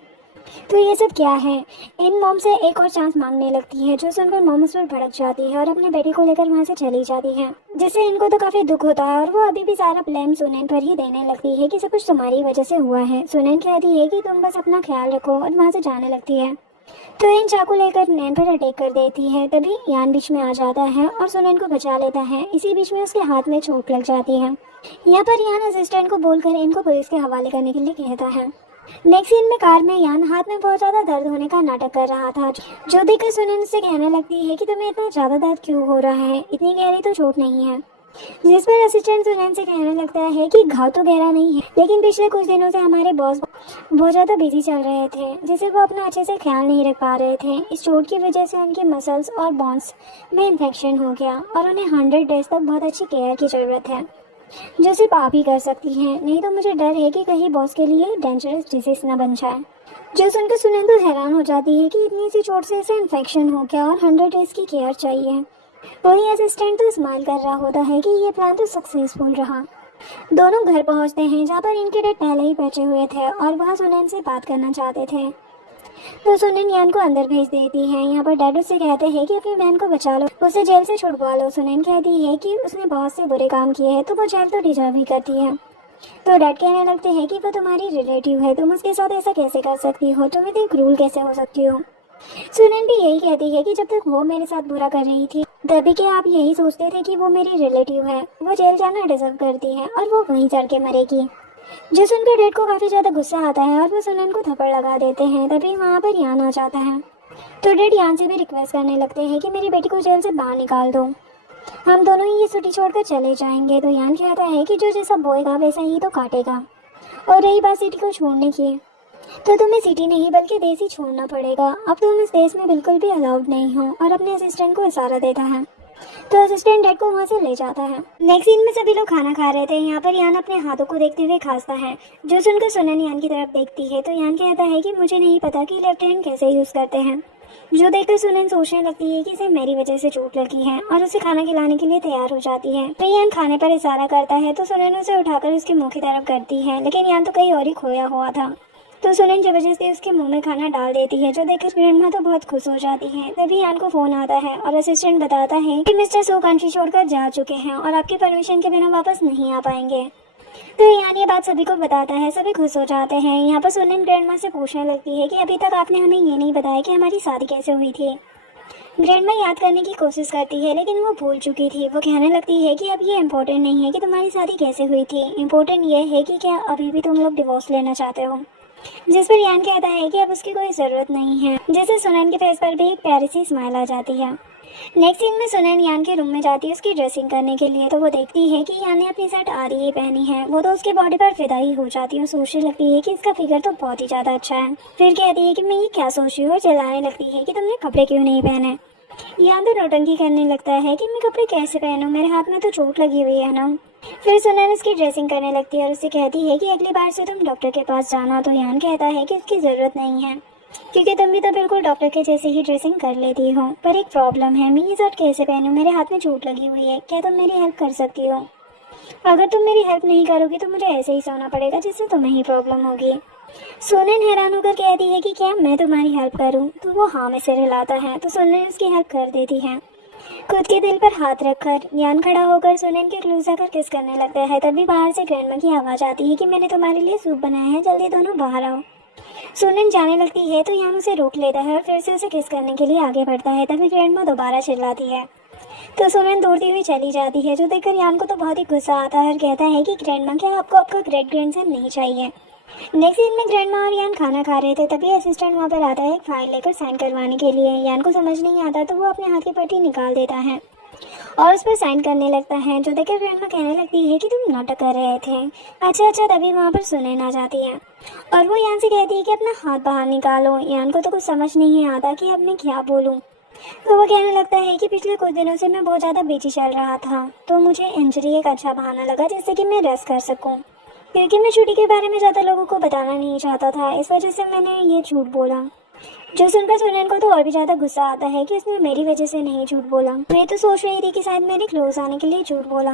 तो ये सब क्या है। इन मॉम से एक और चांस मांगने लगती है, जो सुनकर मॉम उस पर भड़क जाती है और अपने बेटी को लेकर वहाँ से चली जाती है, जिससे इनको तो काफी दुख होता है और वो अभी भी सारा ब्लेम सुनैन पर ही देने लगती है कि सब कुछ तुम्हारी वजह से हुआ है। सुनैन कहती है कि तुम बस अपना ख्याल रखो और वहाँ से जाने लगती है। तो इन चाकू लेकर नैन पर अटैक कर देती है। तभी यान बीच में आ जाता है और सुनैन को बचा लेता है। इसी बीच में उसके हाथ में चोट लग जाती है। यहाँ पर यान असिस्टेंट को बोलकर इनको पुलिस के हवाले करने के लिए कहता है। नेक्स्ट सीन में कार में यान हाथ में बहुत ज्यादा दर्द होने का नाटक कर रहा था, जो देखकर सुनैन उससे कहने लगती है कि तुम्हें इतना ज्यादा दर्द क्यों हो रहा है, इतनी गहरी तो चोट नहीं है। जिस पर असिस्टेंट सुनैन से कहने लगता है कि घाव तो गहरा नहीं है, लेकिन पिछले कुछ दिनों से हमारे बॉस बहुत ज़्यादा बिजी चल रहे थे, जिससे वो अपना अच्छे से ख्याल नहीं रख पा रहे थे। इस चोट की वजह से उनके मसल्स और बोन्स में इन्फेक्शन हो गया और उन्हें 100 डेज तक बहुत अच्छी केयर की ज़रूरत है, जो सिर्फ आप ही कर सकती हैं। नहीं तो मुझे डर है कि कहीं बॉस के लिए डेंजरस डिजीज न बन जाए। जो सुनकर सुनैन तो हैरान हो जाती है कि इतनी सी चोट से इसे इन्फेक्शन हो गया और 100 डेज की केयर चाहिए। वही असिस्टेंट तो स्माइल कर रहा होता है कि ये प्लान तो सक्सेसफुल रहा। दोनों घर पहुंचते हैं जहाँ पर इनके डैड पहले ही बैठे हुए थे और वह सुनैन से बात करना चाहते थे। तो सुनैन यान को अंदर भेज देती है। यहाँ पर डैड उससे कहते हैं कि अपनी बहन को बचा लो, उसे जेल से छुड़वा लो। सुनैन कहती है कि उसने बहुत से बुरे काम किए हैं तो वो जेल तो डिजर्व ही करती है। तो डैड कहने लगते हैं कि वो तुम्हारी रिलेटिव है, तुम उसके साथ ऐसा कैसे कर सकती हो, तुम इतनी क्रूल कैसे हो सकती हो। सुनैन भी यही कहती है कि जब तक वो मेरे साथ बुरा कर रही थी तभी के आप यही सोचते थे कि वो मेरी रिलेटिव है, वो जेल जाना डिजर्व करती है और वो वहीं चढ़ के मरेगी। जो सुनकर डैड को काफी ज्यादा गुस्सा आता है और वो सुनैन को थप्पड़ लगा देते हैं। तभी वहाँ पर यान आ जाता है। तो डैड यान से भी रिक्वेस्ट करने लगते हैं कि मेरी बेटी को जेल से बाहर निकाल दो, हम दोनों ही ये सिटी छोड़कर चले जाएंगे। तो यान कहता है कि जो जैसा बोएगा वैसा ही तो काटेगा। और रही बात सिटी को छोड़ने की, तो तुम्हें सिटी नहीं बल्कि देश ही छोड़ना पड़ेगा। अब तुम इस देश में बिल्कुल भी अलाउड नहीं हो। और अपने असिस्टेंट को इशारा देता है। तो असिस्टेंट डैड को वहाँ से ले जाता है। नेक्स्ट सीन में सभी लोग खाना खा रहे थे। यहाँ पर यान अपने हाथों को देखते हुए खांसता है, जो सुनकर सुनैन यान की तरफ देखती है। तो यान कहता है कि मुझे नहीं पता कि लेफ्ट हैंड कैसे यूज करते हैं। जो देखकर सुनैन सोचने लगती है कि इसे मेरी वजह से चोट लगी है और उसे खाना खिलाने के लिए तैयार हो जाती है। तो यान खाने पर इशारा करता है तो सुनैन उसे उठाकर उसके मुंह की तरफ करती है, लेकिन यान तो कहीं और ही खोया हुआ था। तो सुनैन जबरदस्ती उसके मुंह में खाना डाल देती है, जो देखकर ग्रैंडमा तो बहुत खुश हो जाती है। तभी यान को फोन आता है और असिस्टेंट बताता है कि मिस्टर सो कंट्री छोड़कर जा चुके हैं और आपकी परमिशन के बिना वापस नहीं आ पाएंगे। तो यान ये बात सभी को बताता है, सभी खुश हो जाते हैं। यहाँ पर सुनैन ग्रैंडमा से पूछने लगती है कि अभी तक आपने हमें ये नहीं बताया कि हमारी शादी कैसे हुई थी। ग्रैंडमा याद करने की कोशिश करती है, लेकिन वो भूल चुकी थी। वो कहने लगती है कि अब ये इम्पोर्टेंट नहीं है कि तुम्हारी शादी कैसे हुई थी, इम्पोर्टेंट ये है कि क्या अभी भी तुम लोग डिवोर्स लेना चाहते हो। जिस पर यान कहता है कि अब उसकी कोई ज़रूरत नहीं है, जिससे सुनैन के फेस पर भी एक प्यारी सी स्माइल आ जाती है। नेक्स्ट सीन में सुनैन यान के रूम में जाती है उसकी ड्रेसिंग करने के लिए। तो वो देखती है कि यान ने अपनी शर्ट आधी ही पहनी है। वो तो उसके बॉडी पर फिदा ही हो जाती है और सोचने लगती है कि इसका फिगर तो बहुत ही ज़्यादा अच्छा है। फिर कहती है कि मैं ये क्या सोच रही हूँ और चिल्लाने लगती है कि तुमने कपड़े क्यों नहीं पहने। यान तो नौटंकी करने लगता है कि मैं कपड़े कैसे पहनूं, मेरे हाथ में तो चोट लगी हुई है ना। फिर सुनैन उसकी ड्रेसिंग करने लगती है और उससे कहती है कि अगली बार से तुम डॉक्टर के पास जाना। तो यान कहता है कि उसकी ज़रूरत नहीं है, क्योंकि तुम भी तो बिल्कुल डॉक्टर के जैसे ही ड्रेसिंग कर लेती हो। पर एक प्रॉब्लम है, मैं ये शर्ट कैसे पहनूं, मेरे हाथ में चोट लगी हुई है, क्या तुम मेरी हेल्प कर सकती हो। अगर तुम मेरी हेल्प नहीं करोगी तो मुझे ऐसे ही सोना पड़ेगा, जिससे तुम्हें ही प्रॉब्लम होगी। सुनैन हैरान होकर कहती है कि क्या मैं तुम्हारी हेल्प करूं। तो वो हाँ में सिर हिलाता है। तो सुनैन उसकी हेल्प कर देती है। खुद के दिल पर हाथ रखकर यान खड़ा होकर सुनैन के क्लोज आकर किस करने लगता है। तभी बाहर से ग्रैंडमा की आवाज़ आती है कि मैंने तुम्हारे लिए सूप बनाया है, जल्दी दोनों बाहर आओ। सुनैन जाने लगती है तो यान उसे रोक लेता है और फिर से उसे किस करने के लिए आगे बढ़ता है। तभी ग्रैंडमा दोबारा चिल्लाती है। तो सुनन दौड़ती हुई चली जाती है, जो देखकर यान को तो बहुत ही गुस्सा आता है और कहता है कि ग्रैंडमा, क्या आपको आपका ग्रेट ग्रैंडसन नहीं चाहिए। नेक्स्ट सीन में ग्रैंडमा और यान खाना खा रहे थे, तभी असिस्टेंट वहाँ पर आता है एक फाइल लेकर साइन करवाने के लिए। यान को समझ नहीं आता तो वो अपने हाथ की पट्टी निकाल देता है और उस पर साइन करने लगता है, जो देखकर ग्रैंडमा कहने लगती है कि तुम नाटक कर रहे थे। अच्छा, तभी वहाँ पर सुनैन आ जाती है और वो यान से कहती है कि अपना हाथ बाहर निकालो। यान को तो कुछ समझ नहीं आता कि अब मैं क्या बोलूँ। तो वो कहने लगता है कि पिछले कुछ दिनों से मैं बहुत ज़्यादा बिजी चल रहा था, तो मुझे इंजरी एक अच्छा बहाना लगा जिससे कि मैं रेस्ट कर सकूँ, क्योंकि मैं छुट्टी के बारे में ज़्यादा लोगों को बताना नहीं चाहता था, इस वजह से मैंने ये झूठ बोला। जो सुनकर सुनैन को तो और भी ज़्यादा गुस्सा आता है कि उसने मेरी वजह से नहीं झूठ बोला। मैं तो सोच रही थी कि शायद मेरे क्लोज आने के लिए झूठ बोला।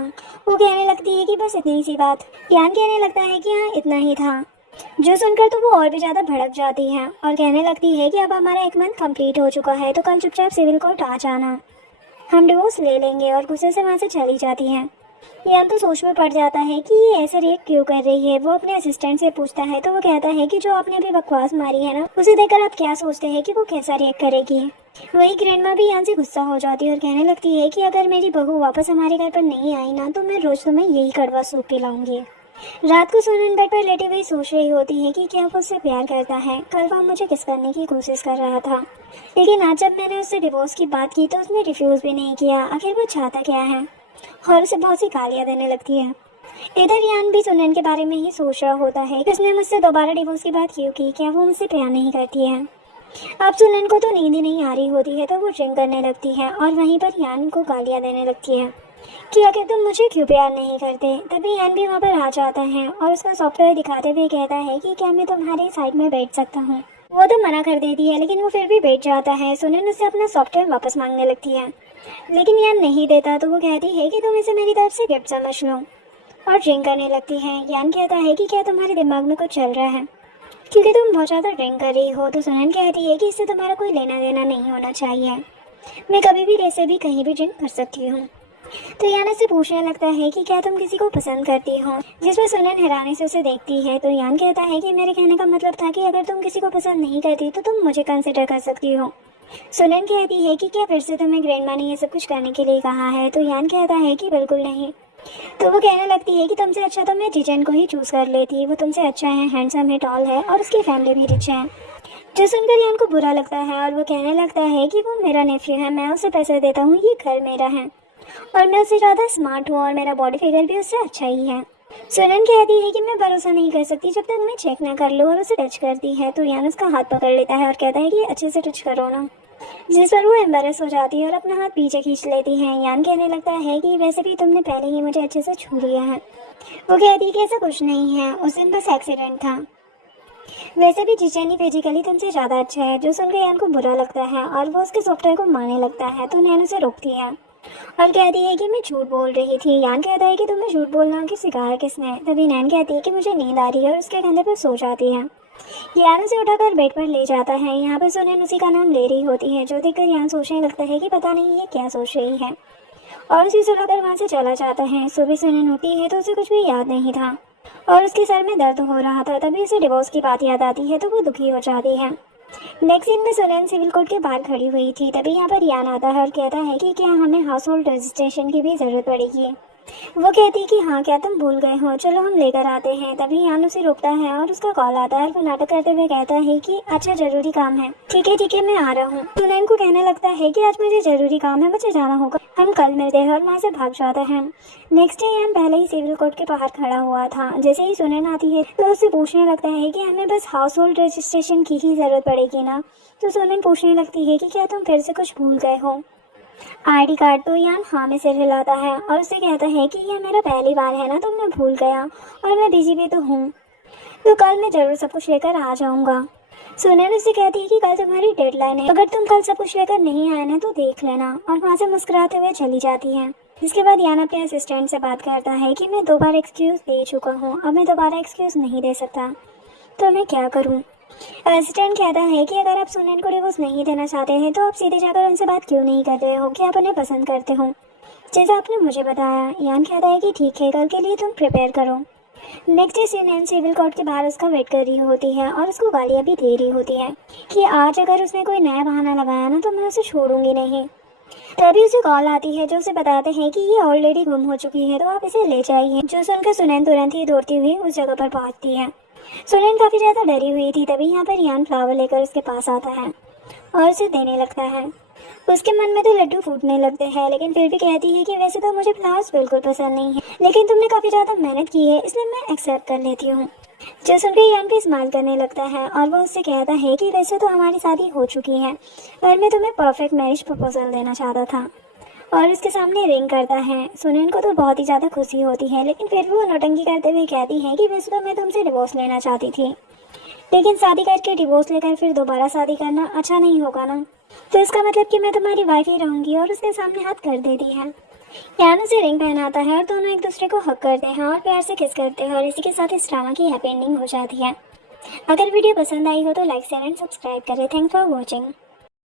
वो कहने लगती है कि बस इतनी सी बात। यान कहने लगता है कि हाँ, इतना ही था। जो सुनकर तो वो और भी ज़्यादा भड़क जाती है और कहने लगती है कि अब हमारा 1 मंथ कंप्लीट हो चुका है, तो कल चुपचाप सिविल कोर्ट आ जाना, हम डिवोर्स ले लेंगे। और गुस्से से वहाँ से चली जाती है। यान तो सोच में पड़ जाता है कि ये ऐसे रिएक्ट क्यों कर रही है। वो अपने असिस्टेंट से पूछता है तो वो कहता है कि जो आपने अभी बकवास मारी है ना, उसे देखकर आप क्या सोचते हैं कि वो कैसा रिएक्ट करेगी। वही ग्रैंडमा भी यान से गुस्सा हो जाती है और कहने लगती है कि अगर मेरी बहू वापस हमारे घर पर नहीं आई ना, तो मैं रोज तुम्हें यही कड़वा सूप पिलाऊंगी। रात को सुनैन बेड पर लेटी हुई सोच रही होती है कि क्या वो उससे प्यार करता है। कल वो मुझे किस करने की कोशिश कर रहा था, लेकिन आज जब मैंने उससे डिवोर्स की बात की तो उसने रिफ्यूज़ भी नहीं किया। आखिर वो चाहता क्या है, और उसे बहुत सी गालियाँ देने लगती है। इधर यान भी सुनैन के बारे में ही सोच रहा होता है कि उसने मुझसे दोबारा डिवोर्स की बात क्यों की, क्या वो मुझसे प्यार नहीं करती है। अब सुनैन को तो नींद ही नहीं आ रही होती है, तो वो ड्रिंक करने लगती है और वहीं पर यान को गालियाँ देने लगती है कि आखिर तुम मुझे क्यों प्यार नहीं करते। तभी यान भी वहाँ पर आ जाता है और उसका सॉफ्टवेयर दिखाते हुए कहता है कि क्या मैं तुम्हारे साइड में बैठ सकता हूँ। वो तो मना कर देती है, लेकिन वो फिर भी बैठ जाता है। सुनैन उससे अपना सॉफ्टवेयर वापस मांगने लगती है, लेकिन यान नहीं देता, तो वो कहती है कि तुम इसे मेरी तरफ से गिफ्ट समझ लो और ड्रिंक करने लगती है। यान कहता है कि क्या तुम्हारे दिमाग में कुछ चल रहा है, क्योंकि तुम बहुत ज़्यादा ड्रिंक कर रही हो। तो सुनैन कहती है कि इससे तुम्हारा कोई लेना देना नहीं होना चाहिए, मैं कभी भी कैसे भी कहीं भी ड्रिंक कर सकती हूँ। तो यान उससे पूछने लगता है कि क्या तुम किसी को पसंद करती हो, जिस पर सुनैन हैरानी से उसे देखती है। तो यान कहता है कि मेरे कहने का मतलब था कि अगर तुम किसी को पसंद नहीं करती तो तुम मुझे कंसिडर कर सकती हो। सुनैन कहती है कि क्या फिर से तुम्हें ग्रैंडमा ने ये सब कुछ करने के लिए कहा है। तो यान कहता है कि बिल्कुल नहीं। तो वो कहने लगती है कि तुमसे अच्छा तो मैं जिजन को ही चूज़ कर लेती, वो तुमसे अच्छा है, हैंडसम है, टॉल है और उसकी फैमिली भी रिच है। जो सुनकर यान को बुरा लगता है और वो कहने लगता है कि वो मेरा नेफ्यू है, मैं उसे पैसे देता हूँ, ये घर मेरा है और मैं उससे ज़्यादा स्मार्ट हूँ और मेरा बॉडी फिगर भी उससे अच्छा ही है। सुनैन कहती है कि मैं भरोसा नहीं कर सकती जब तक मैं चेक ना कर लूँ, और उसे टच करती है। तो यान उसका हाथ पकड़ लेता है और कहता है कि अच्छे से टच करो ना, जिस पर वो एम्बेरस हो जाती है और अपना हाथ पीछे खींच लेती है। यान कहने लगता है कि वैसे भी तुमने पहले ही मुझे अच्छे से छू लिया है। वो कहती है कि ऐसा कुछ नहीं है, उस दिन बस एक्सीडेंट था, वैसे भी जिजन ही फिजिकली तुमसे ज़्यादा अच्छा है। जो सुनकर यान को बुरा लगता है और वो उसके सॉफ्टवेयर को मारने लगता है। तो नैन उसे रोकती है और कहती है कि मैं झूठ बोल रही थी। यान कहता है कि तुम्हें झूठ बोलना कि सिखाया किसने। तभी नैन कहती है कि मुझे नींद आ रही है और उसके कंधे पर सो जाती है। यान उसे उठाकर बेड पर ले जाता है। यहाँ पर सुनैन उसी का नाम ले रही होती है, जो देखकर यान सोचने लगता है कि पता नहीं ये क्या सोच रही है, और उसे सुलाकर वहाँ से चला जाता है। सुबह सुनैन उठती है तो उसे कुछ भी याद नहीं था और उसके सर में दर्द हो रहा था। तभी उसे डिवोर्स की बात याद आती है तो वो दुखी हो जाती है। नेक्स्ट सीन में सुनैन सिविल कोर्ट के बाहर खड़ी हुई थी। तभी यहाँ पर यान आता है और कहता है कि क्या हमें हाउस होल्ड रजिस्ट्रेशन की भी ज़रूरत पड़ेगी। वो कहती कि हाँ, क्या तुम भूल गए हो, चलो हम लेकर आते हैं। तभी यान उसे रोकता है और उसका कॉल आता है और वो नाटक करते हुए कहता है कि अच्छा जरूरी काम है, ठीक है मैं आ रहा हूँ। सुनैन को कहने लगता है कि आज मुझे जरूरी काम है, मुझे जाना होगा, हम कल मिलते हैं, और वहाँ से भाग जाता है। नेक्स्ट डे यान पहले ही सिविल कोर्ट के बाहर खड़ा हुआ था। जैसे ही सुनैन आती है तो उससे पूछने लगता है कि हमें बस हाउस होल्ड रजिस्ट्रेशन की ही ज़रूरत पड़ेगी ना। तो सुनैन पूछने लगती है कि क्या तुम फिर से कुछ भूल गए हो आईडी कार्ड। तो यान हाँ में सिर हिलाता है और उससे कहता है कि यह मेरा पहली बार है ना, तो मैं भूल गया और मैं बिजी भी तो हूँ, तो कल मैं ज़रूर सब कुछ लेकर आ जाऊँगा। सुनैन उससे कहती है कि कल तुम्हारी डेडलाइन है, अगर तुम कल सब कुछ लेकर नहीं आए ना तो देख लेना, और वहाँ से मुस्कुराते हुए चली जाती है। इसके बाद यान अपने असिस्टेंट से बात करता है कि मैं 2 बार एक्सक्यूज़ दे चुका हूँ, अब मैं दोबारा एक्सक्यूज़ नहीं दे सकता, तो मैं क्या करूँ। असिस्टेंट कहता है कि अगर आप सुनैन को डिवोर्स नहीं देना चाहते हैं तो आप सीधे जाकर उनसे बात क्यों नहीं कर रहे हो कि आप उन्हें पसंद करते हो, जैसा आपने मुझे बताया। यान कहता है कि ठीक है, कल के लिए तुम प्रिपेयर करो। Next day Sunain civil court के बाहर उसका वेट कर रही होती है और उसको गालियाँ भी दे रही होती है कि आज अगर उसने कोई नया बहाना लगाया ना तो मैं उसे छोड़ूंगी नहीं। तभी उसे कॉल आती है जो उसे बताते हैं कि ये ऑलरेडी गुम हो चुकी है, तो आप इसे ले जाइए। जो सुनकर सुनैन तुरंत ही दौड़ती हुई उस जगह पर पहुंचती है। सुनैन काफी ज्यादा डरी हुई थी। तभी यहाँ पर यान फ्लावर लेकर उसके पास आता है और उसे देने लगता है। उसके मन में तो लड्डू फूटने लगते हैं, लेकिन फिर भी कहती है कि वैसे तो मुझे फ्लावर्स बिल्कुल पसंद नहीं है, लेकिन तुमने काफी ज्यादा मेहनत की है, इसलिए मैं एक्सेप्ट कर लेती हूँ। जो सुनकर यान भी स्माइल करने लगता है और वो उससे कहता है कि वैसे तो हमारी शादी हो चुकी है और मैं तुम्हें परफेक्ट मैरिज प्रपोजल देना चाहता था, और उसके सामने रिंग करता है। सुनैन को तो बहुत ही ज़्यादा खुशी होती है, लेकिन फिर भी वो नौटंकी करते हुए कहती है कि वैसे तो मैं तुमसे डिवोर्स लेना चाहती थी, लेकिन शादी करके डिवोर्स लेकर फिर दोबारा शादी करना अच्छा नहीं होगा ना, तो इसका मतलब कि मैं तुम्हारी वाइफ ही रहूँगी। और उसके सामने हाथ कर देती है। यान उसे रिंग पहनाता है और दोनों एक दूसरे को हक करते हैं और प्यार से किस करते हैं, और इसी के साथ इस ड्रामा की हैप्पी एंडिंग हो जाती है। अगर वीडियो पसंद आई हो तो लाइक शेयर एंड सब्सक्राइब करें। Thanks for watching.